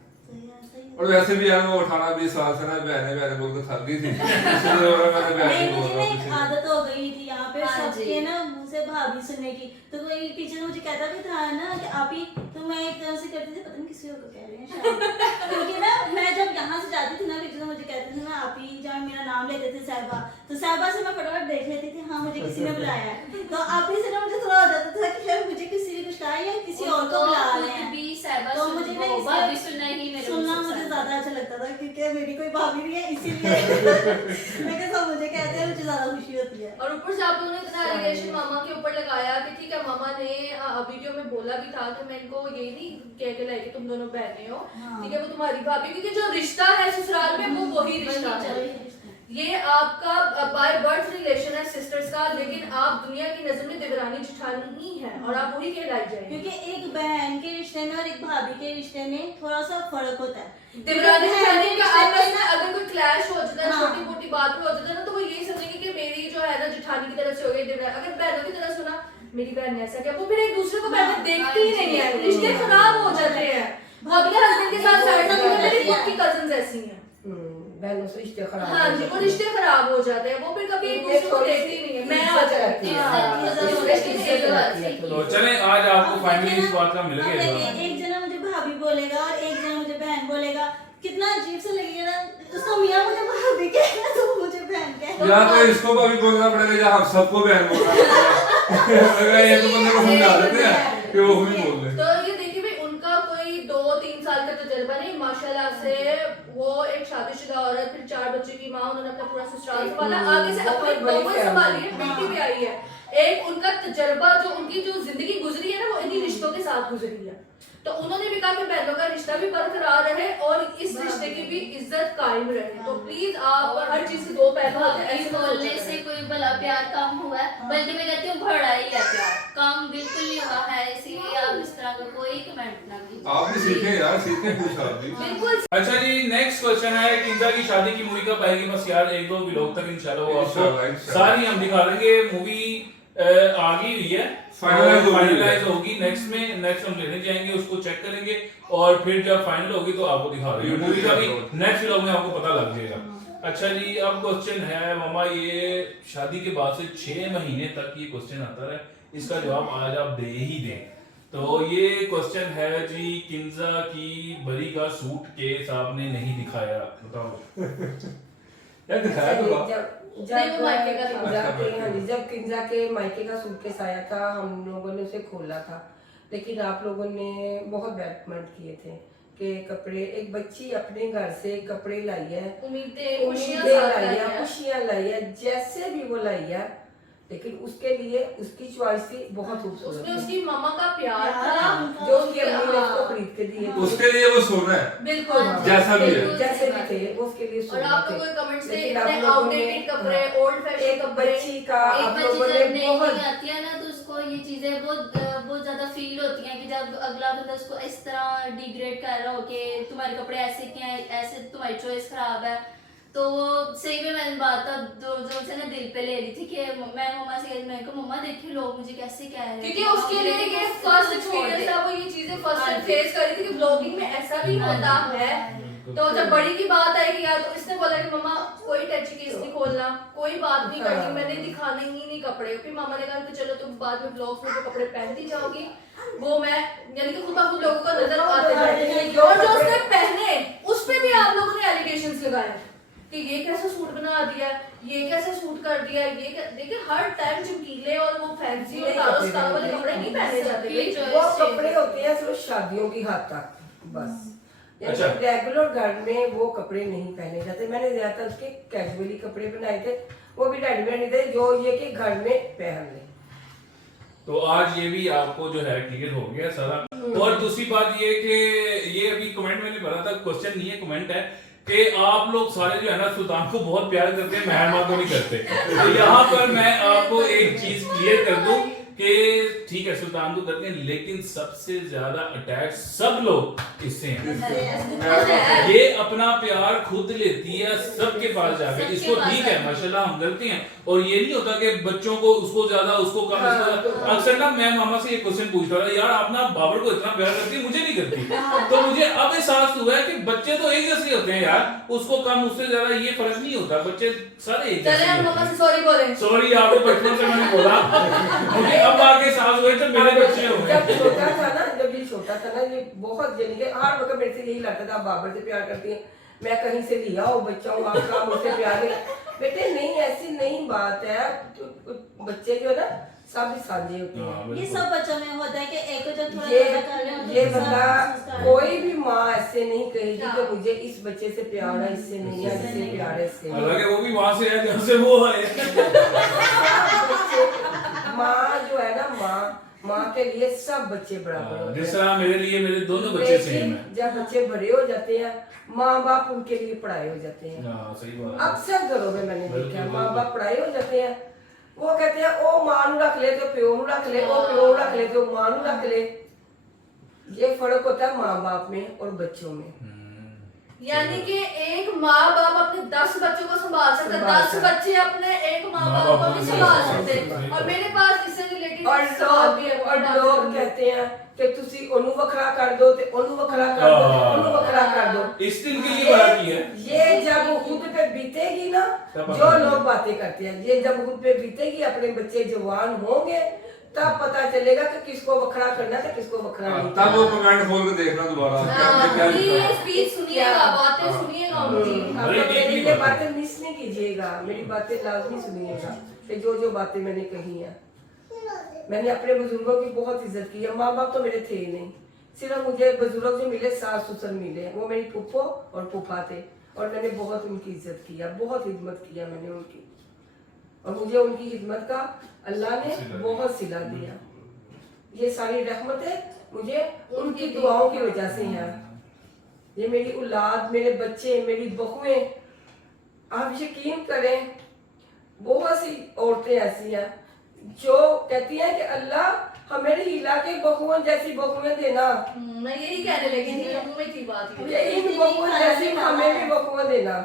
और वैसे भी यार वो 18-20 साल से ना बहने बहने बोल के थक गई थी, इसलिए और मैंने बहने नहीं, बोल मुझे रहा ना एक था। आदत हो गई थी यहाँ पे हाँ सबके जी। ना मुंह से भाभी सुनने की। तो कोई टीचर मुझे कहता भी था ना कि आप ही, तो मैं एक तरह से करती थी, पता नहीं किसी और को कह रहे हैं शायद। क्योंकि ना मैं जब यहाँ से जाती थी ना टीचर मुझे कहते थे ना आप ही, जब मेरा नाम लेते थे साहिबा, तो साहिबा से मैं फटाफट देख लेती थी हाँ मुझे किसी ने बुलाया है। तो आप ही से ना मुझे थोड़ा हो जाता था कि शायद मुझे किसी ने कुछ कहा या किसी और को बुला रहे हैं। भी साहिबा तो मुझे ना भाभी सुनना ही मेरे सुनना मुझसे मुझे पसंद ज्यादा अच्छा लगता था क्योंकि मेरी कोई भाभी नहीं है इसीलिए लेकिन सब मुझे कहते हैं मुझे ज्यादा खुशी होती है। और ऊपर से आप लोगों ने इतना एलिगेशन मामा के ऊपर लगाया कि ठीक है मामा ने वीडियो में बोला भी था कि मैं इनको ये नहीं कह के लाई कि तुम दोनों बहनें हो, हाँ। ठीक है वो तुम्हारी भाभी, क्योंकि जो रिश्ता है ससुराल में वो वही रिश्ता है। ये आपका बाय बर्थ रिलेशन है सिस्टर्स का, लेकिन आप दुनिया की नजर में देवरानी जिठानी ही है और आप वही कहलाई जाएंगे। क्योंकि एक बहन के रिश्ते में और एक भाभी के रिश्ते में थोड़ा सा फर्क होता है। देवरानी जिठानी का रिश्ते आपस में में अगर कोई क्लैश हो जाता है, हाँ। छोटी मोटी बात पे हो जाता है ना, तो वो यही समझेंगे कि मेरी जो है ना जिठानी की तरफ से हो गई देवरानी। अगर बहनों की तरफ सुना मेरी बहन ने ऐसा किया, वो फिर एक दूसरे को बहनें हाँ। देखती ही नहीं है, रिश्ते खराब हो जाते हैं। वो अपने हस्बैंड के साथ साइड में मेरी खुद की कजिन्स ऐसी हैं। बहनों से रिश्ते खराब हाँ हो जी, वो जाते हैं। रिश्ते खराब हो जाते हैं, वो फिर कभी एक इनमें दूसरे को थोड़ी देखते ही नहीं है। मैं इज्जत आ रहती है। जाती इज्जत रहती है। तो चलें आज आपको फाइनली इस बात का मिल अब गया देखिए, जवाब। एक जना मुझे भाभी बोलेगा और एक जना मुझे बहन बोलेगा, कितना अजीब सा लगेगा ना। उसको मियाँ मुझे भाभी कहेगा तो मुझे बहन कहेगा। या तो इसको भी बोलना पड़ेगा या हम सबको बहन बोलना पड़ेगा। ये तो बंदे को समझा देते हैं कि वो भी बोल रहे। तो ये देखिए भाई, उनका कोई 2-3 साल का तजुर्बा नहीं, माशाल्लाह से वो एक शादीशुदा औरत, फिर 4 बच्चे की माँ, उन्होंने अपना पूरा ससुराल संभाला, आगे से अपनी बहू संभाली है, बेटी भी आई है। एक उनका तजुर्बा, जो उनकी जो जिंदगी गुजरी है ना, वो इन्हीं रिश्तों के साथ गुजरी है। तो उन्होंने भी कहा कि बहनों का रिश्ता भी बरकरार रहे और इस रिश्ते की भी इज्जत कायम रहे। तो प्लीज आप हर चीज के दो पहलू होते हैं, भाभी ऐसे मत बोलने सोचा से करें। कोई भला प्यार कम हुआ है, बल्कि मैं कहती हूँ बढ़ा ही है प्यार, कम बिल्कुल नहीं हुआ है। इसीलिए आप इस तरह का कोई कमेंट ना कीजिए। आप भी सीखें यार, सीखें कुछ आप भी। बिल्कुल अच्छा जी, नेक्स्ट क्वेश्चन है किंजा की शादी की मूवी कब आएगी? बस यार 1-2 व्लॉग तक इंशाल्लाह वो इंशाल्लाह, आपको इंशाल्लाह। सारी हम दिखा देंगे। मूवी आ गई हुई है, फाइनलाइज होगी, नेक्स्ट हम लेने जाएंगे, उसको चेक करेंगे और फिर जब फाइनल होगी तो आपको दिखा देंगे। मूवी का भी नेक्स्ट व्लॉग में आपको पता लग जाएगा। अच्छा जी, अब क्वेश्चन है मामा, ये शादी के बाद से 6 महीने तक ये क्वेश्चन आता है, इसका जवाब आज आप दे ही दें। तो ये क्वेश्चन है जी, किंजा की बरी का सूट केस आपने नहीं दिखाया, बताओ। यार दिखाया तो था। नहीं, वो मायके का था। जब किंजा के मायके का सूटकेस आया था, हम लोगों ने उसे खोला था, लेकिन आप लोगों ने बहुत बैड कमेंट किए थे कि कपड़े, एक बच्ची अपने घर से कपड़े लाई है, उम्मीदें खुशियां उम्मीदें साथ लाई लाई है, है। खुशियां लाई है, जैसे भी वो लाई है, लेकिन उसके लिए उसकी चॉइस थी बहुत खूबसूरत उसमें थी। उसकी मामा का प्यार प्यार था, था, जो उसकी अम्मी ने हाँ। उसको खरीद के दिए थे। उसके लिए वो सोना है, बिल्कुल हाँ, जैसा भी है। बिल्कुल जैसे सही भी बात थे है। वो उसके लिए और सोना आप थे। लोगों के कमेंट्स थे लेकिन इतने आप लोगों ने- आउटडेटेड कपड़े, हाँ, ओल्ड फैशन एक कपड़े। बच्ची का एक आप बच्ची लोगों जब ने नई बहुत नई आती है ना, तो उसको ये चीजें बहुत ज्यादा फील होती हैं कि जब अगला बंदा उसको इस तरह डिग्रेड कर रहा हो कि तुम्हारे कपड़े ऐसे क्या है, ऐसे तुम्हारी चॉइस खराब है। तो वो सही में मैंने बात तब जो से ना दिल पे ले ली थी कि मैं मम्मा से कहती, मैं मम्मा देखिए लोग मुझे कैसे कह रहे हैं, क्योंकि उसके लिए ये फर्स्ट एक्सपीरियंस था, वो ये चीजें फर्स्ट टाइम फेस कर रही थी कि ब्लॉगिंग में ऐसा भी होता है। तो जब बड़ी की बात आई कि यार, तो इसने बोला कि मम्मा कोई टच केस नहीं खोलना, कोई बात नहीं करनी, मैंने दिखाने ही नहीं कपड़े। फिर मामा ने कहा कि चलो तुम बाद में ब्लॉग्स में जो कपड़े पहनती जाओगी, वो मैं यानी कि खुद ब खुद लोगों को नजर आते जाएंगे। और जो उसने पहने उस पे भी आप लोगों ने एलिगेशंस लगाए कि ये कैसा सूट बना दिया, ये कैसा सूट कर दिया, देखिए हर टाइम चमकीले और वो फैंसी और तारो स्टार वाले कपड़े नहीं पहने जाते भाई। वो कपड़े होते हैं सिर्फ शादियों की हद तक बस। अच्छा। रेगुलर घर में वो कपड़े नहीं पहने जाते। मैंने ज्यादातर उसके कैजुअली कपड़े बनाए थे, वो भी रेडीमेड नहीं थे, जो ये कि घर में पहन ले। तो आज ये भी आपको जो है क्लियर हो गया सारा। और दूसरी बात ये कि ये अभी कमेंट मैंने पढ़ा था, क्वेश्चन नहीं है कमेंट है कि आप लोग सारे जो है ना सुल्तान को बहुत प्यार करते हैं, मेहरमा को नहीं करते। तो यहाँ पर मैं आपको एक चीज क्लियर कर दूं कि ठीक है सुल्तान को करते हैं, लेकिन सबसे ज्यादा अटैच सब लोग इससे हैं। ये अपना प्यार खुद लेती है सबके पास जाकर, सबके इसको पास ठीक है जाकर। माशाल्लाह हम गलती हैं। और ये नहीं होता कि बच्चों को उसको ज्यादा उसको कम इसको ज्यादा। अक्सर ना मैं मामा से ये क्वेश्चन पूछता था, यार आप ना बाबर को इतना प्यार करती है, मुझे नहीं करती। तो मुझे अब एहसास हुआ है कि बच्चे तो एक जैसे होते हैं यार, उसको कम उससे ज्यादा ये फर्क नहीं होता, बच्चे सारे एक चले हम मामा से सॉरी बोले। सॉरी आपको बचपन से मैंने बोला, मुझे अब आगे एहसास हुआ जब मेरे बच्चे हो जब गए। छोटा था ना, जब ये छोटा था ना, ये बहुत यानी कि हर वक्त मेरे से यही लगता था, आप बाबर से प्यार करती हैं, मैं कहीं से लिया हो बच्चा हूँ, आपका मुझसे प्यार नहीं। बेटे नहीं, ऐसी नहीं बात है। तो बच्चे जो है ना सब साझे होते हैं। हाँ, ये बिल्कुल। सब बच्चों में होता है कि एक को जब थोड़ा ये ज्यादा कर रहे हो तो ये दूसरा बंदा, संस्कार कोई भी माँ ऐसे नहीं कहेगी कि मुझे इस बच्चे से प्यार है, इससे नहीं है, इससे प्यार है, इससे नहीं हालांकि वो भी वहां से है जहाँ से वो है। है। माँ जो है ना, माँ के लिए सब बच्चे बराबर होते जिस हैं। तरह मेरे लिए मेरे दोनों बच्चे सेम लेकिन है। जब बच्चे बड़े हो जाते हैं, माँ बाप उनके लिए पढ़ाई हो जाते हैं। हाँ सही बात है। अक्सर घरों में मैंने बिल्कुल, देखा है, बिल्कुल। माँ बाप पढ़ाई हो जाते हैं, वो कहते हैं ओ माँ नू रख ले तो प्यो नू रख ले, ओ प्यो नू रख ले तो माँ नू रख ले। ये फर्क होता है माँ बाप में और बच्चों में। यानी कि एक माँ बाप अपने 10 बच्चों को संभाल सकता है, संभाल 10 सकता है। बच्चे अपने एक माँ माँ बाप बाप को को नहीं नहीं संभाल संभाल सकते। सकते। और मेरे पास इससे रिलेटेड और लोग कहते हैं ਕਿ ਤੁਸੀਂ ਉਹਨੂੰ ਵੱਖਰਾ ਕਰ ਦਿਓ ਤੇ ਉਹਨੂੰ ਵੱਖਰਾ ਕਰ ਦਿਓ ਤੇ ਉਹਨੂੰ ਵੱਖਰਾ कर दो। इस दिन के लिए बड़ा की है। ये जब खुद पे बीतेगी ना, जो लोग बातें करते हैं, ये जब खुद पे बीतेगी, अपने बच्चे जवान होंगे, तब पता चलेगा कि किसको वखरा करना है किसको वखरा नहीं। तब वो कमेंट खोल के देखना दोबारा ये स्पीच सुनिएगा, बातें सुनिएगा उनकी। आप मेरी ये बातें मिस नहीं कीजिएगा, मेरी बातें लाजमी सुनिएगा कि जो बातें मैंने कही हैं। मैंने अपने बुजुर्गों की बहुत इज्जत की है। माँ बाप तो मेरे थे ही नहीं, सिर्फ मुझे बुजुर्ग जो मिले, सास ससुर मिले, वो मेरी फूफो और फूफा थे, और मैंने बहुत उनकी इज्जत किया, बहुत हिम्मत किया मैंने उनकी, और मुझे उनकी हिम्मत का अल्लाह ने बहुत सिला दिया। ये सारी रहमतें मुझे उनकी दुआओं की वजह से हैं। ये मेरी औलाद, मेरे बच्चे, मेरी बहुएं, आप यकीन करें, बहुत सी औरतें ऐसी हैं जो कहती हैं कि अल्लाह हमें हिला के बहुओं जैसी बहुएं देना, मैं यही कहने लगी थी, मुंह में थी बात ये। इन बहुओं जैसी हमें भी बहुएं देना।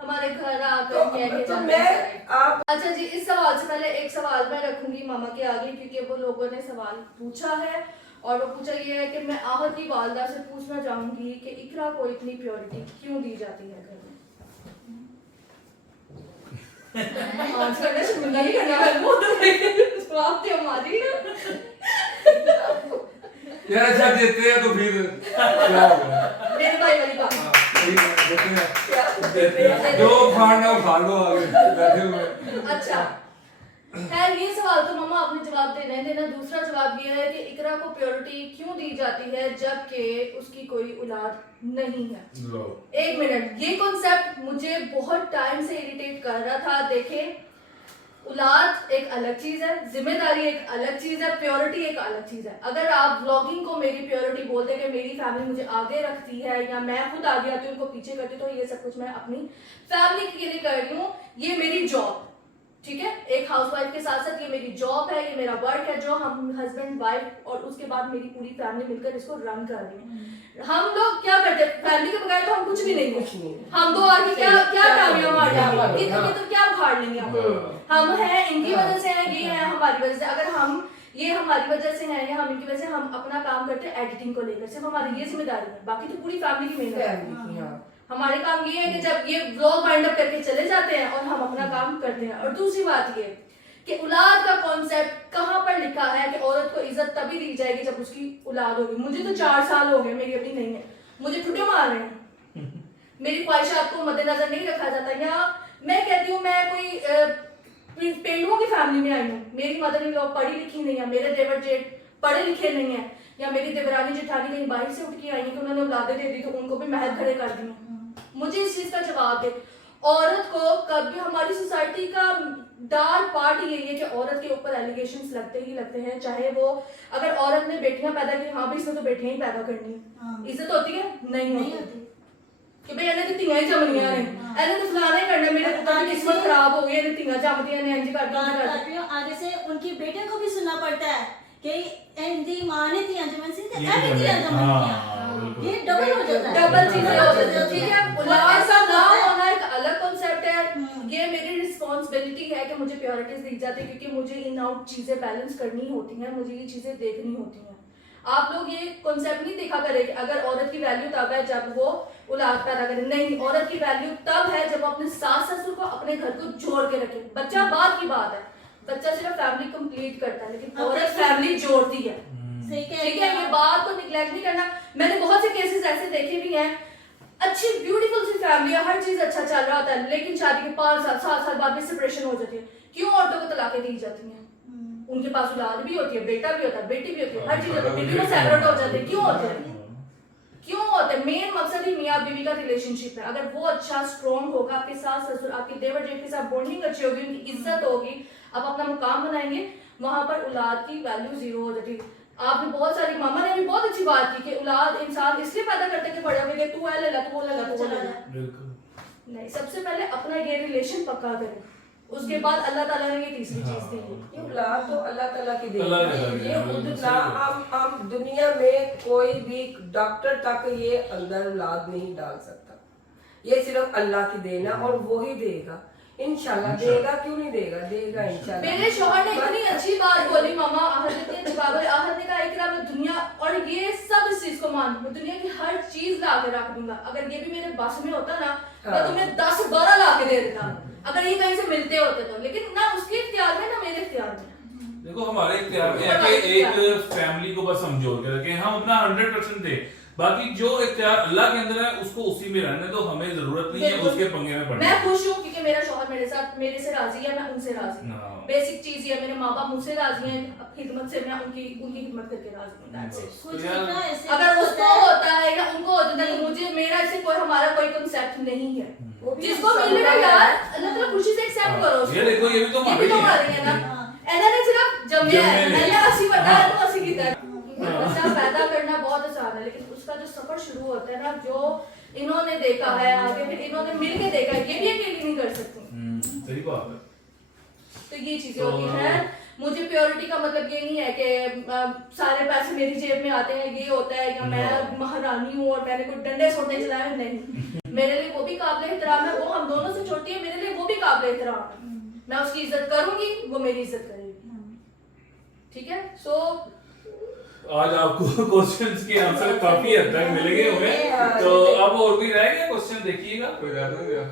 हमारे घर आकर कह के तो जाते मैं हैं। आप अच्छा जी, इस सवाल से पहले एक सवाल मैं रखूंगी मामा के आगे, क्योंकि वो लोगों ने सवाल पूछा है, और वो पूछा ये है कि मैं आहत की वालदा से पूछना चाहूंगी कि इकरा को इतनी प्योरिटी क्यों दी जाती है घर में? आंसर करना शर्मिंदा नहीं करना है, वो तो जवाब दे हमारी। यार अच्छा देते हैं तो फिर क्या होगा? मेरे भाई वाली बात। हाँ, ठीक है, देते हैं। जो खाना वो खा लो, आगे बैठे हुए। अच्छा, खैर ये सवाल तो मामा आपने जवाब देना ही देना। दूसरा जवाब ये है कि इकरा को प्योरिटी क्यों दी जाती है जबकि उसकी कोई औलाद नहीं है। एक मिनट, ये कॉन्सेप्ट मुझे बहुत टाइम से इरिटेट कर रहा था। देखें, औलाद एक अलग चीज है, जिम्मेदारी एक अलग चीज है, प्योरिटी एक अलग चीज है। अगर आप व्लॉगिंग को मेरी प्योरिटी बोलते हैं कि मेरी फैमिली मुझे आगे रखती है या मैं खुद आगे आती हूँ उनको पीछे करती हूँ, तो ये सब कुछ मैं अपनी फैमिली के लिए कर रही हूँ। ये मेरी जॉब, ठीक है, एक हाउसवाइफ के साथ साथ ये मेरी जॉब है, ये मेरा वर्क है, जो हम हस्बैंड वाइफ और उसके बाद मेरी पूरी फैमिली मिलकर इसको रन कर रही है। हम लोग क्या करते हैं, फैमिली के बगैर तो हम कुछ भी नहीं, कुछ नहीं। हम तो आगे क्या क्या कामयाब मार लेंगे, इतने तो क्या उखाड़ लेंगे हम हैं इनकी वजह से हैं, ये है हमारी वजह से। अगर हम ये हमारी वजह से हैं या हम इनकी वजह से, हम अपना काम करते हैं एडिटिंग को लेकर, सिर्फ हमारी ये जिम्मेदारी है, बाकी तो पूरी फैमिली की मेहनत है। हमारे काम ये है कि जब ये व्लॉग वाइंड अप करके चले जाते हैं और हम अपना काम करते हैं। और दूसरी बात ये कि औलाद का कॉन्सेप्ट कहाँ पर लिखा है कि औरत को इज्जत तभी दी जाएगी जब उसकी औलाद होगी। मुझे तो 4 साल हो गए, मेरी अपनी नहीं है, मुझे ठुटे मार रहे हैं, मेरी ख्वाहिशात को मद्देनजर नहीं रखा जाता। या मैं कहती हूँ मैं कोई पेंडुओं की फैमिली में आई हूँ, मेरी मदर इन लॉ पढ़ी लिखी नहीं है, मेरे देवर जेठ पढ़े लिखे नहीं है, या मेरी देवरानी जेठानी कहीं बाहर से उठ के आई है कि उन्होंने औलादें दे दी तो उनको भी महल खड़े कर दिए। मुझे इस चीज का जवाब दे। औरत को कभी, हमारी सोसाइटी का डार्क पार्ट यही है कि औरत के ऊपर एलिगेशंस लगते ही लगते हैं, चाहे वो अगर औरत ने बेटियां पैदा की, हाँ भी इसने तो बेटियां ही पैदा करनी है, इज्जत होती है? नहीं होती कि भाई इन्हें तो तियां ही जमनियां ने, इन्हें तो फलाना ही करना, मेरे पुत्र की किस्मत खराब हो गई, इन्हें तियां जमदियां ने, इंज करती हैं। आगे से उनकी बेटे को भी सुनना पड़ता है कि इंदी मां ने तियां जमन सी ते ऐ भी तियां जमन, ये डबल हो जाता है, डबल चीजें हो जाती है। ठीक है, औलाद का ना होना एक अलग कॉन्सेप्ट है। ये मेरी रिस्पॉन्सिबिलिटी है कि मुझे प्योरिटीज दी जाती है, क्योंकि मुझे इन आउट चीजें बैलेंस करनी होती हैं, मुझे ये चीजें देखनी होती हैं। आप लोग ये कॉन्सेप्ट नहीं देखा करें कि अगर औरत की वैल्यू तब है जब वो औलाद पैदा करे, नहीं, औरत की वैल्यू तब है जब वो अपने सास ससुर को अपने घर को जोड़ के रखे। बच्चा बाद की बात है, बच्चा सिर्फ फैमिली कंप्लीट करता है, लेकिन औरत फैमिली जोड़ती है। ठीक है, ये बात को निगलेक्ट नहीं करना। मैंने बहुत से केसेस ऐसे देखे भी हैं, अच्छी ब्यूटीफुल सी फैमिली है, हर चीज अच्छा चल रहा होता है, लेकिन शादी के 5 साल 7 साल बाद भी सेपरेशन हो जाती है। क्यों? औरतों को तलाकें दी जाती हैं, उनके पास औलाद भी होती है, बेटा भी होता है, बेटी भी होती है, हर चीज होती है, फिर भी वो सेपरेट हो जाते हैं। क्यों होते हैं? क्यों होते हैं? मेन मकसद ही मियाँ बीवी का रिलेशनशिप है। अगर वो अच्छा स्ट्रॉन्ग होगा, आपके सास ससुर, आपके देवर जेठ के साथ बॉन्डिंग अच्छी होगी, उनकी इज्जत होगी, आप अपना मुकाम बनाएंगे, वहां पर औलाद की वैल्यू 0 हो जाती है। आपने बहुत सारी, मामा ने भी बहुत अच्छी बात की कि औलाद इंसान इसलिए पैदा करते कि बड़े होंगे तू है ले ला, तू ले ला, तू ले ला। नहीं, सबसे पहले अपना ये रिलेशन पक्का करें, उसके बाद अल्लाह ताला ने ये तीसरी चीज दी है। ये औलाद तो अल्लाह ताला की दी अल्लाह है। ताला की ये दी है। खुद ना, हम दुनिया में कोई भी डॉक्टर तक ये अंदर औलाद नहीं डाल सकता, ये सिर्फ अल्लाह की देन है और वो ही देगा। इंशाल्लाह देगा, क्यों नहीं देगा, देगा इंशाल्लाह। मेरे शौहर ने इतनी अच्छी बात बोली मामा, आहद ने इतनी अच्छी बात बोली, आहद ने कहा इकरा मैं दुनिया और ये सब इस चीज को मानती हूँ, दुनिया की हर चीज ला के रख दूंगा, अगर ये भी मेरे बस में होता ना मैं तुम्हें 10-12 ला के दे देता, अगर ये कहीं से मिलते होते तो, लेकिन ना उसके इख्तियार में ना मेरे इख्तियार में। देखो हमारे इख्तियार में है कि एक फैमिली को बस हम जोड़ के रखें, हम अपना 100% दे, बाकी जो इख्तियार अल्लाह के अंदर है उसको उसी में रहने दो, हमें जरूरत नहीं है उसके पंगे में पड़ने। मैं खुश हूँ क्योंकि मेरा शौहर मेरे से राजी है, मैं उनसे राजी हूँ, बेसिक चीज ये, मेरे माँ बाप मुझसे राजी हैं, खिदमत से मैं उनकी खिदमत करके राजी हूँ, that's it। कुछ ना ऐसे अगर उसको होता है या उनको होता है तो मुझे मेरा ऐसे कोई हमारा कोई कंसेप्ट नहीं है, जिसको मिल रहा है यार अल्लाह ताला खुशी से एक्सेप्ट करो। ये देखो ये भी तो हमारी है ना, एना ने सिर्फ जमे है, मैंने अस्सी बता है तो अस्सी की तरह बच्चा पैदा करना बहुत आसान है, लेकिन उसका जो सफर शुरू होता है ना, जो इन्होंने देखा है आगे फिर इन्होंने मिलके देखा है, ये भी अकेले नहीं कर सकती। सही बात है। तो ये चीजें होती हैं। मुझे प्योरिटी का मतलब ये नहीं है कि सारे पैसे मेरी जेब में आते हैं, ये होता है या मैं महारानी हूँ और मैंने कोई डंडे छोड़ने चलाए, नहीं। मेरे लिए वो भी काबिल एहतराम है, वो हम दोनों से छोटी है, मेरे लिए वो भी काबिल एहतराम है, मैं उसकी इज्जत करूंगी, वो मेरी इज्जत करेगी, ठीक है। सो आज आपको क्वेश्चंस के आंसर काफी हद तक मिल गए होंगे, तो अब और भी रह गया क्वेश्चन देखिएगा। कोई याद नहीं गया।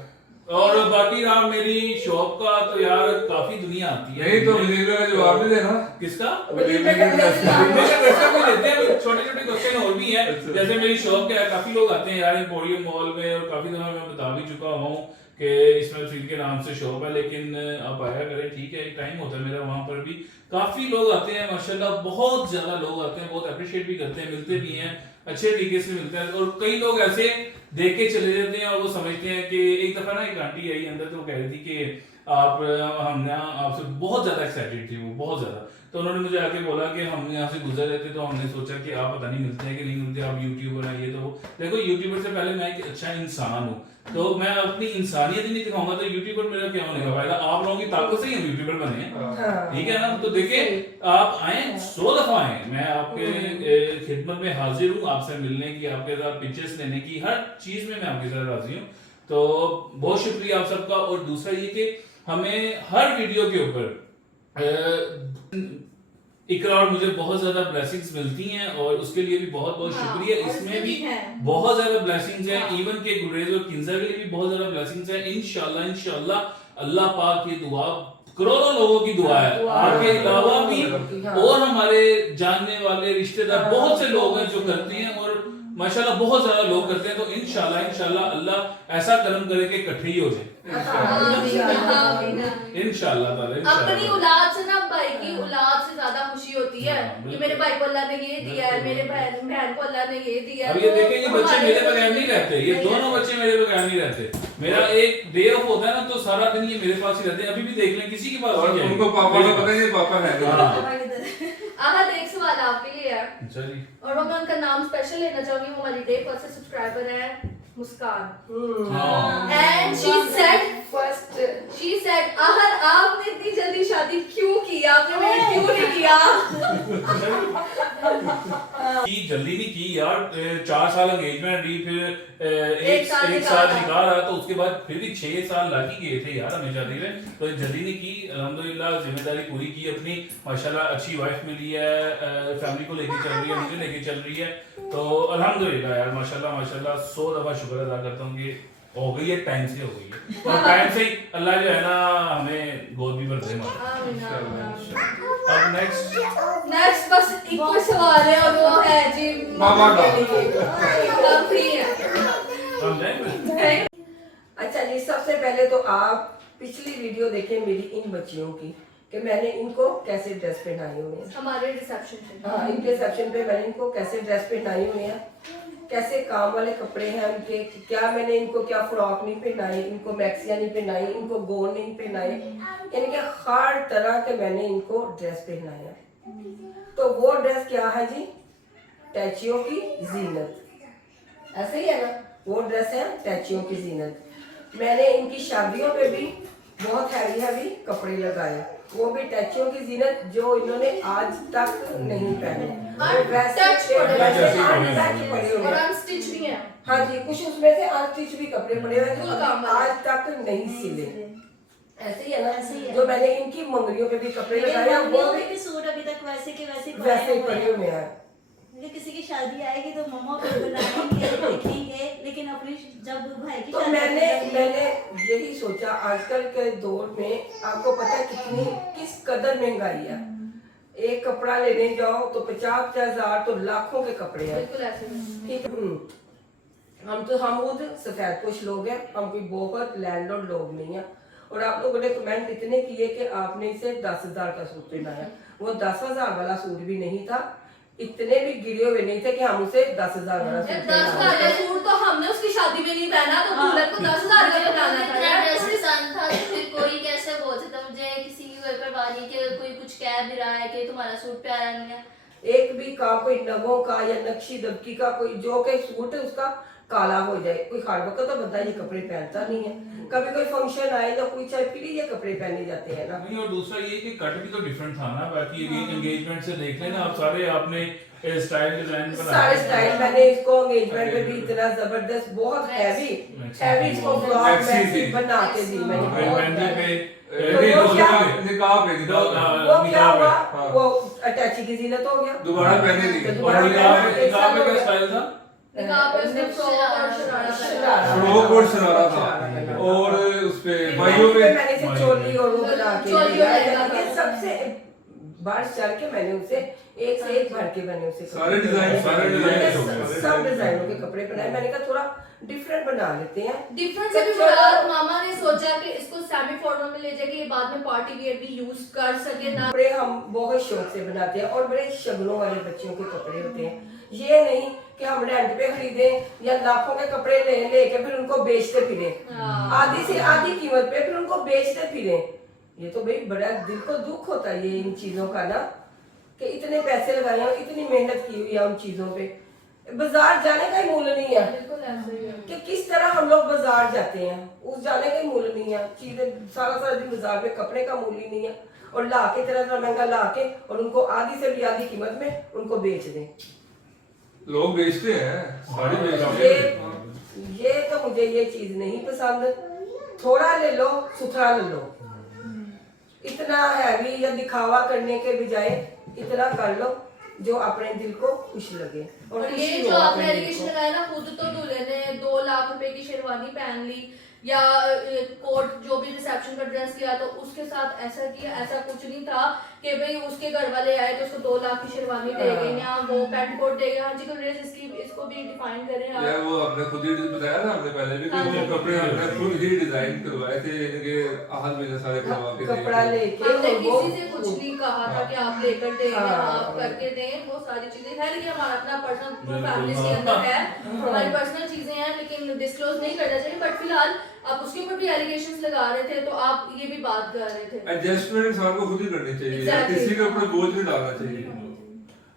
और बाकी रहा मेरी शॉप का, तो यार काफी दुनिया आती है। नहीं तो विलेजर का जवाब भी देना। किसका? विलेजर का क्वेश्चन भी देते हैं, छोटे छोटे क्वेश्चन और भी है। जैसे मेरी शॉप क्या है, काफी लोग आते हैं यार एम्पोरियम मॉल में, और काफी दफा मैं बता भी चुका हूँ कि इसमें फील्ड के नाम से शॉप है, लेकिन आप आया करें, ठीक है, एक टाइम होता है मेरा वहाँ पर भी काफी लोग आते हैं, माशाल्लाह बहुत ज्यादा लोग आते हैं, बहुत अप्रिशिएट भी करते हैं, मिलते भी हैं, अच्छे तरीके से मिलते हैं। और कई लोग ऐसे देख के चले जाते हैं और वो समझते हैं कि एक दफा ना एक आंटी आई अंदर, तो वो कह रही थी कि आप हम ना आपसे बहुत ज्यादा एक्साइटेड थी, वो बहुत ज्यादा, तो उन्होंने मुझे आके बोला कि हम यहाँ से गुजर रहे थे, तो हमने सोचा कि आप पता नहीं मिलते हैं कि नहीं मिलते, आप यूट्यूबर हैं, ये तो वो। देखो यूट्यूबर से पहले मैं एक अच्छा इंसान हूँ, तो मैं अपनी इंसानियत ही नहीं दिखाऊंगा तो यूट्यूबर मेरा क्या होने का फायदा? आप लोगों की ताकत से ही हम यूट्यूबर बने हैं, ठीक है ना। तो देखिए आप आए, 100 दफा आए, मैं आपके खिदमत में हाजिर हूँ, आपसे मिलने की, आपके साथ पिक्चर्स लेने की, हर चीज में मैं आपके साथ राजी हूँ। तो बहुत शुक्रिया आप सबका। और दूसरा ये कि हमें हर वीडियो के ऊपर इकरा और मुझे बहुत ज्यादा ब्लेसिंग्स मिलती हैं, और उसके लिए भी बहुत बहुत शुक्रिया। इसमें भी बहुत ज्यादा ब्लेसिंग्स हैं, इवन के गुरेज और किंजा के लिए भी बहुत ज्यादा ब्लेसिंग्स हैं। इंशाल्लाह इंशाल्लाह अल्लाह पाक की दुआ करोड़ों लोगों की दुआ है, आपके अलावा भी और हमारे जानने वाले रिश्तेदार बहुत से लोग हैं जो करते हैं, और माशाल्लाह बहुत ज्यादा लोग करते हैं। तो इंशाल्लाह इंशाल्लाह अल्लाह ऐसा कर्म करे कि इकट्ठे ही हो जाए इंशाल्लाह ताला। अपनी औलाद से ना भाई की औलाद से ज्यादा खुशी होती है कि मेरे भाई को अल्लाह ने ये दिया है, मेरे बहन को अल्लाह ने ये दिया है। अब ये देखें, ये बच्चे मेरे बगैर नहीं रहते, ये दोनों बच्चे मेरे बगैर नहीं रहते। मेरा एक डे ऑफ होता है ना, तो सारा दिन ये मेरे पास ही रहते हैं। अभी भी देख लें, किसी के पास नहीं है, उनको पापा को पता नहीं पापा है। आहद एक सवाल आपके लिए है, अच्छा जी, और मैं उनका नाम स्पेशल लेना चाहूंगी, वो हमारी डे फर्स्ट सब्सक्राइबर है मुस्कान, एंड शी सेड आहद आपने इतनी जल्दी शादी क्यों की, आपने मेरे क्यों नहीं किया? की जल्दी नहीं की यार, 4 साल एंगेजमेंट रही, फिर एक साल निकाह रहा, तो उसके बाद फिर भी 6 साल लग ही गए थे यार हमें शादी में, तो जल्दी नहीं की। अल्हम्दुलिल्लाह जिम्मेदारी पूरी की अपनी, माशाल्लाह अच्छी वाइफ मिली है, फैमिली को लेके चल रही है, मुझे लेके चल रही है, तो अल्हम्दुलिल्लाह यार माशाल्लाह माशाल्लाह 100 दफा शुक्र अदा करता हूँ कि हो गई है, टाइम से हो गई है, और टाइम से ही अल्लाह जो है ना हमें गोद भी भर दे। अब नेक्स्ट बस एक कोई सवाल है, और वो है जी मामा का। कब फ्री है? हम जाएं। अच्छा जी, सबसे पहले तो आप पिछली वीडियो देखें मेरी इन बच्चियों की, कि मैंने इनको कैसे ड्रेस पहनाई हुई है। हमारे रिसेप्शन पे, हाँ, इनके रिसेप्शन पे मैंने इनको कैसे ड्रेस पहनाई हुई है, कैसे काम वाले कपड़े हैं उनके, क्या मैंने इनको क्या फ्रॉक नहीं पहनाई, इनको मैक्सिया नहीं पहनाई, इनको गोन नहीं पहनाई, यानी कि हर तरह के मैंने इनको ड्रेस पहनाया। तो वो ड्रेस क्या है जी? टैचियों की जीनत, ऐसे ही है ना, वो ड्रेस है टैचियों की जीनत। मैंने इनकी शादियों पे भी बहुत हैवी हैवी कपड़े लगाए, वो भी टैचियों की जीनत जो इन्होंने आज तक नहीं पहने, और अनस्टिच भी है। हाँ जी, कुछ उसमें से अनस्टिच भी कपड़े पड़े हुए हैं जो आज तक नहीं सिले। ऐसे ही है ना, ऐसे ही है। जो मैंने इनकी मंगनियों पे भी कपड़े लेकिन लगाए हैं, वो मम्मियों के सूट अभी तक वैसे के वैसे वैसे ही पड़े हुए हैं। मुझे किसी की शादी आएगी तो मम्मा को बुलाएंगे देखेंगे, लेकिन अपनी जब भाई की तो शादी मैंने होगी, मैंने यही सोचा, आजकल के दौर में आपको पता है किस कदर महंगाई है। एक कपड़ा लेने जाओ तो 50,000 तो लाखों के कपड़े हैं। बिल्कुल ऐसे ही। ठीक है। हम खुद सफेद पोश लोग हैं, हम कोई बहुत लैंडलॉर्ड लोग नहीं है। और आप लोगों ने कमेंट इतने किए कि आपने इसे 10,000 का सूट पहनाया। वो 10,000 वाला सूट भी नहीं था, इतने भी गिरे हुए नहीं थे कि हम उसे 10,000 वाला सूट 10,000 का सूट तो हमने उसकी शादी में नहीं पहना, तो दुल्हन को 10,000 का पहनाना था इतना यार। ड्रेस पसंद था तो फिर कोई कैसे बोल सकता मुझे किसी की कोई परवाह नहीं कि कोई कुछ कह भी रहा है कि तुम्हारा सूट प्यारा नहीं है। एक भी का कोई नगों का या नक्शी दबकी का कोई जो के सूट है उसका काला हो जाए, कोई खाड़ वक्त तो बंदा ये कपड़े पहनता नहीं है। कभी कोई फंक्शन आए या कोई चाहे फिर ये कपड़े पहने जाते हैं ना। नहीं, और दूसरा ये कि कट भी तो डिफरेंट था ना। बाकी एंगेजमेंट से देख लेना आप सारे, आपने स्टाइल डिजाइन सारे स्टाइल मैंने इसको एंगेजमेंट में भी इतना जबरदस्त बहुत हैवी इसको फ्रॉक मैक्सी बना के दी मैंने। मेहंदी पे निकाह पे वो क्या हुआ, वो अटैची की जीनत हो गया। दोबारा पहने नहीं। तो और निकाह एक पे साल हो क्या गया। स्टाइल था? निकाह पे उसने फ्रॉक और शरारा शरारा। पहना। फ्रॉक और शरारा था, और उस पे भाइयों पे मैंने इसे चोली और वो बना के चोली दिया। और लहंगा। ये सबसे बार चढ़ के मैंने उसे एक से एक भर के मैंने उसे सारे डिजाइन सब डिजाइनों के कपड़े बनाए। मैंने कहा थोड़ा डिफरेंट बना लेते हैं। डिफरेंट से भी मुराद मामा ने सोचा कि इसको सेमी फॉर्मल में ले जाके ये बाद में पार्टी वियर भी यूज कर सके ना। कपड़े हम बहुत शौक से बनाते हैं और बड़े शगनों वाले बच्चों के कपड़े होते हैं। ये नहीं कि हम रेंट पे खरीदे या लाखों के कपड़े लेके फिर उनको बेचते फिरे, आधी से आधी कीमत पे फिर उनको बेचते फिरे। ये तो भाई बड़ा दिल को दुख होता है ये इन चीजों का ना, कि इतने पैसे लगाए हैं, इतनी मेहनत की हुई है उन चीजों पे। बाजार जाने का ही मूल्य नहीं है बिल्कुल ऐसे ही है। कि किस तरह हम लोग बाजार जाते हैं, उस जाने का ही मूल्य नहीं है। चीजें सारा दिन बाजार में कपड़े का मूल्य नहीं है, और ला के तरह महंगा ला के और उनको आधी से भी आधी कीमत में उनको बेच दें। लोग बेचते हैं, साड़ी बेचते हैं। ये तो मुझे ये चीज नहीं पसंद। थोड़ा ले लो, सुथरा ले लो। इतना हैवी या दिखावा करने के बजाय इतना कर लो जो अपने दिल को खुश लगे। और खुशी ये हो जो आपने अपने दिल एलिगेशन को। लगाया ना, खुद तो दूल्हे ने 2 लाख रुपए की शेरवानी पहन ली या कोट जो भी रिसेप्शन का ड्रेस लिया तो उसके साथ ऐसा किया। ऐसा कुछ नहीं था कि भाई उसके घर वाले आए तो उसको 2 लाख की शेरवानी दे गए या वो पैंट कोट दे गए। हाँ जी, तो ड्रेस इसको भी डिफाइन करें आप। यार वो हमने खुद ही बताया था, हमने पहले भी हाँ कि जी। वो कपड़े हमने खुद ही डिजाइन करवाए थे, इनके आहत में सारे करवा के दिए कपड़ा थे। लेके हमने वो- किसी से कुछ नहीं कहा था कि आप लेकर दें या हाँ। आप करके दें। वो सारी चीजें है, लेकिन हमारा अपना पर्सनल बिल्कुल, फैमिली के हाँ। अंदर है, हमारी पर्सनल चीजें हैं, लेकिन डिस्क्लोज नहीं करना चाहिए। बट फिलहाल आप उसके ऊपर भी एलिगेशंस लगा रहे थे, तो आप ये भी बात कर रहे थे। एडजस्टमेंट इंसान को खुद ही करनी चाहिए, Exactly. किसी के ऊपर बोझ नहीं डालना चाहिए।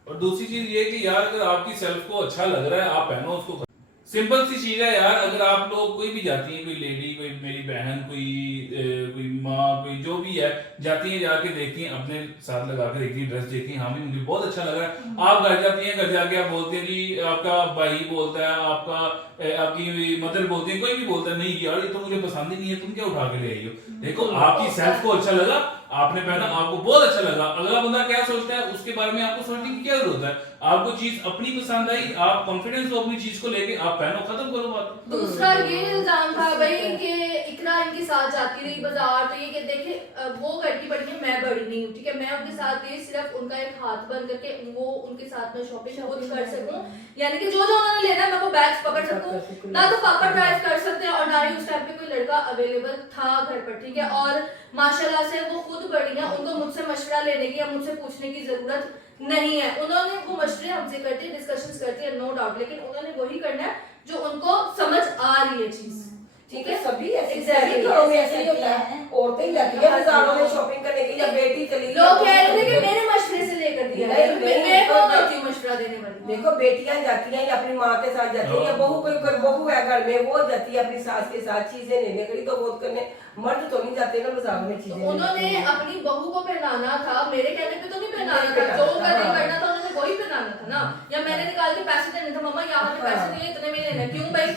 और दूसरी चीज ये कि यार अगर आपकी सेल्फ को अच्छा लग रहा है आप पहनो उसको। सिंपल सी चीज है यार। अगर आप लोग कोई भी जाती है, कोई लेडी, कोई मेरी बहन, कोई माँ, कोई जो भी है, जाती है जाके देखती हैं, अपने साथ लगा के देखती है, ड्रेस देखती है, हाँ भी मुझे बहुत अच्छा लग रहा है। आप घर जाती हैं, घर जाके आप बोलते हैं जी, आपका भाई बोलता है, आपकी मदर बोलती है, कोई भी बोलता है नहीं यार ये तो मुझे पसंद ही नहीं है, तुम क्या उठा के ले आई हो। देखो आपकी सेल्फ को अच्छा लगा, आपने पहना, आपको बहुत अच्छा लगा। अगला बंदा क्या सोचता है उसके बारे में आपको सोचने की क्या जरूरत है। आपको चीज अपनी पसंद आई, आप कॉन्फिडेंस हो अपनी चीज को लेके, आप पहनो, खत्म करो बात। दूसरा ये इल्जाम था भाई कि इकरा इनके साथ जाती रही बाजार, तो ये कि देखिए वो लड़की बड़ी है, मैं बड़ी नहीं हूँ, ठीक है। मैं उनके साथ गई सिर्फ उनका एक हाथ बन करके वो उनके साथ में शॉपिंग खुद कर सकूं, यानी कि जो उन्होंने लेना मैं वो बैग्स पकड़ सकूं। ना तो पापा ड्राइव कर सकते हैं और ना ही उस टाइम पे कोई लड़का अवेलेबल था घर पर, ठीक है। और माशाल्लाह से वो खुद बड़ी है, उनको मुझसे मशवरा लेने की या मुझसे पूछने की जरूरत नहीं है। उन्होंने वो मशवरे हमसे करती है, डिस्कशंस करती है, नो डाउट, लेकिन उन्होंने वही करना है जो उनको समझ आ रही है चीज, ठीक है। सभी ऐसे Exactly. घरों में ऐसे ही होता है। औरतें ही जाती है बाजारों में शॉपिंग करने के लिए, बेटी चली गई। लोग कह रहे थे कि मेरे मशवरे से लेकर दिया है, नहीं, मैं कौन नहीं, होती हूँ मशवरा मशवरा देने वाली। देखो बेटियां जाती हैं या अपनी माँ के साथ जाती हैं या बहू कोई बहू है घर में वो जाती है अपनी सास के साथ चीजें लेने के लिए, तो बहुत करने मर्द तो नहीं जाते ना मजाक में चीजें तो उन्होंने अपनी बहू को पहनाना था, मेरे कहने पे तो नहीं पहनाना था, जो करना था उन्होंने वही पहनाना था ना। या मैंने निकाल के पैसे देने थे, मम्मा यहाँ पे पैसे दिए इतने में लेना, क्यों भाई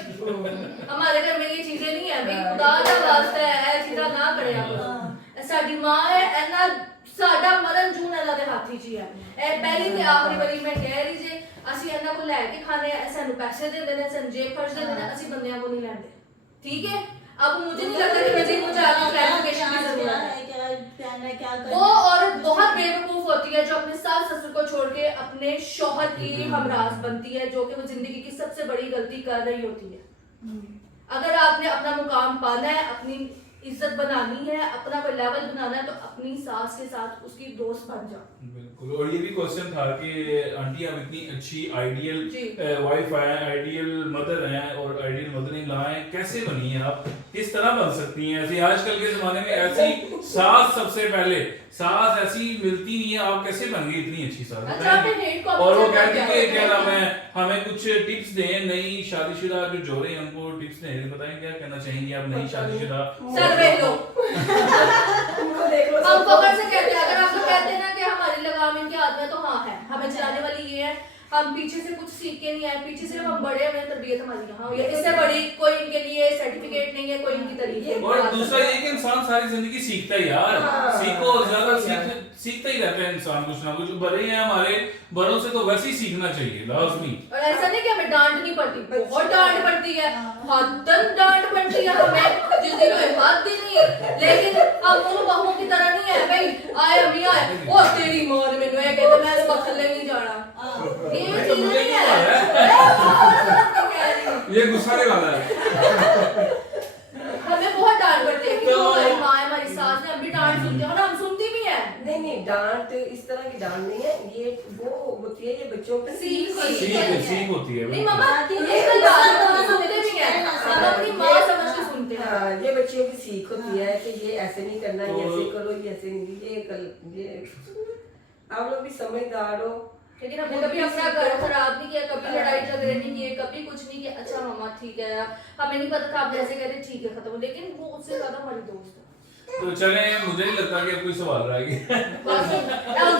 हमारे घर में ये चीजें नहीं है भाई, खुदा का वास्ता है ऐ चीज़ा ना करे आप। साडी माँ है एना साडा मरण जून ਇਹਨਾਂ ਦੇ ਹੱਥ 'ਚ ਹੀ ਹੈ। ਇਹ ਪਹਿਲੀ ਤੇ ਆਖਰੀ ਵਾਰੀ ਮੈਂ ਕਹਿ ਰਹੀ ਜੇ ਅਸੀਂ ਇਹਨਾਂ ਕੋਲ ਲੈ ਕੇ ਖਾਣੇ ਆ, ਸਾਨੂੰ ਪੈਸੇ ਦੇ ਦੇਣੇ, ਸਾਨੂੰ ਜੇਬ ਖਰਚ ਦੇ देने, ਅਸੀਂ ਬੰਦਿਆਂ को नहीं ਲੈਂਦੇ, ठीक है। अब मुझे नहीं लगता कि मजीद मुझे आगे क्लैरिफिकेशन की जरूरत है। वो औरत बहुत बेवकूफ होती है जो अपने सास ससुर को छोड़ के अपने शौहर की हमराज बनती है, जो कि वो जिंदगी की सबसे बड़ी गलती कर रही होती है। अगर आपने अपना मुकाम पाना है, अपनी इज्जत बनानी है, अपना कोई लेवल बनाना है, तो अपनी सास के साथ उसकी दोस्त बन जाओ। बिल्कुल। और ये भी क्वेश्चन था कि आंटी आप इतनी अच्छी आइडियल वाइफ हैं, आइडियल मदर हैं और आइडियल मदर इन लॉ हैं, कैसे बनी है आप, किस तरह बन सकती हैं ऐसी? आजकल के जमाने में ऐसी सास सबसे पहले सास ऐसी मिलती नहीं है, आप कैसे बन गई इतनी अच्छी सास? अच्छा, आपने hate comment और वो करना कहती क्या है क्या होता नाम है? है, हमें कुछ टिप्स दें, नई शादीशुदा जो जोड़े हैं उनको टिप्स दें, बताएं क्या कहना चाहेंगे आप नई शादीशुदा? सर्वे लो, उनको देख लो हम पकड़ से कहते हैं, अगर आप लोग कहते हैं ना कि हमारी लगाम इनके हाथ में, तो हाँ है, हमें चलाने वाली ये है, हम पीछे से कुछ सीख के नहीं आए, पीछे से हम बड़े हैं, तरबियत हमारी यहाँ हुई है, इससे बड़ी कोई इनके लिए सर्टिफिकेट नहीं है, कोई इनकी तरीके। और दूसरा ये कि इंसान सारी जिंदगी सीखता है यार, सीखो ज्यादा सीखता ही रहता है इंसान कुछ ना कुछ। बड़े हैं हमारे, बड़ों से तो वैसे ही सीखना चाहिए लाजमी। और ऐसा नहीं कि हमें डांट नहीं पड़ती, बहुत डांट पड़ती है, हदन डांट पड़ती है हमें, जिस दिन कोई बात ही नहीं है, लेकिन हम उन बहुओं की तरह नहीं है भाई, आए अभी आए ओ तेरी मां ने मैंने ये कहते मैं इसको थल्ले नहीं जाना, ये चीज नहीं है। ये गुस्सा नहीं वाला है। हमें बहुत डांट पड़ती है कि हमारी माँ है, हमारी सास है, हम भी डांट सुनते हैं और हम सुनती भी हैं। नहीं डांट इस तरह की डांट नहीं है, ये वो होती है ये बच्चों की सीख होती सीख होती है। नहीं मम्मा, ये तो बात हम सुनते भी हैं, हम अपनी माँ समझ के सुनते हैं। हाँ, ये बच्चियों की सीख होती है कि ये ऐसे नहीं करना, ये ऐसे करो, ये ऐसे नहीं, ये आप लोग भी समझदार हो। लेकिन हमने कभी अपना घर खराब नहीं किया, कभी लड़ाई झगड़े नहीं किए, कभी कुछ नहीं किया। अच्छा मामा ठीक है, हमें नहीं पता था आप जैसे कहते ठीक है खत्म, लेकिन वो उससे ज्यादा हमारी दोस्त है। तो चले, मुझे नहीं लगता कि अब कोई सवाल रह गया।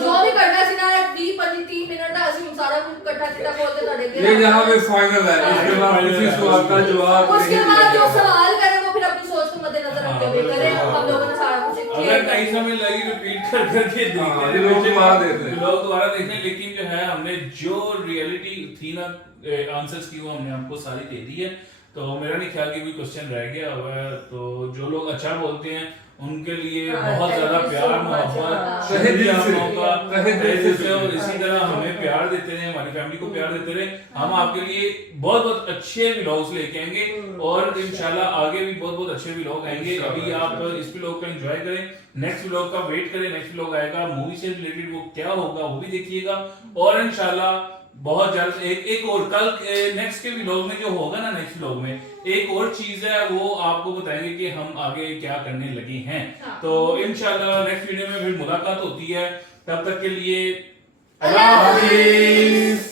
जो भी करना सी ना 20-25 मिनट ਦਾ ਅਸੀਂ ਸਾਰਾ ਕੁਝ ਇਕੱਠਾ ਚਿੱਟਾ ਬੋਲ के ਤੁਹਾਡੇ ये यहाँ पे फाइनल है, इसके बाद किसी सवाल का जवाब उसके नहीं बाद जो मिलेगा। सवाल करे वो फिर अपनी सोच को मद्देनजर रखते हुए करे। हम लोगों ने सारा कुछ अगर नहीं समझ लगी रिपीट कर करके हाँ, देखते लोग दोबारा देख लें। लोग दोबारा देख लें, लेकिन जो है हमने जो रियलिटी थी ना आंसर्स की वो हमने आपको सारी दे दी है। तो मेरा नहीं ख्याल कि कोई क्वेश्चन रह गया हुआ है। तो जो लोग अच्छा बोलते हैं उनके लिए बहुत ज्यादा प्यार मोहब्बत तहे दिल से, तहे दिल से, और इसी तरह हमें प्यार देते रहे, हमारी फैमिली को प्यार देते रहे। हम आपके लिए बहुत बहुत अच्छे व्लॉग्स लेके आएंगे और इंशाल्लाह आगे भी बहुत बहुत अच्छे व्लॉग आएंगे। अभी आप इस व्लॉग को एंजॉय करें, नेक्स्ट व्लॉग का वेट करें, नेक्स्ट व्लॉग आएगा मूवी से रिलेटेड, वो क्या होगा वो भी देखिएगा। और इंशाल्लाह बहुत जल्द एक और कल नेक्स्ट के व्लॉग में जो होगा ना, नेक्स्ट व्लॉग में एक और चीज है वो आपको बताएंगे कि हम आगे क्या करने लगे हैं। तो इंशाल्लाह नेक्स्ट वीडियो में फिर मुलाकात होती है, तब तक के लिए अल्लाह हाफिज।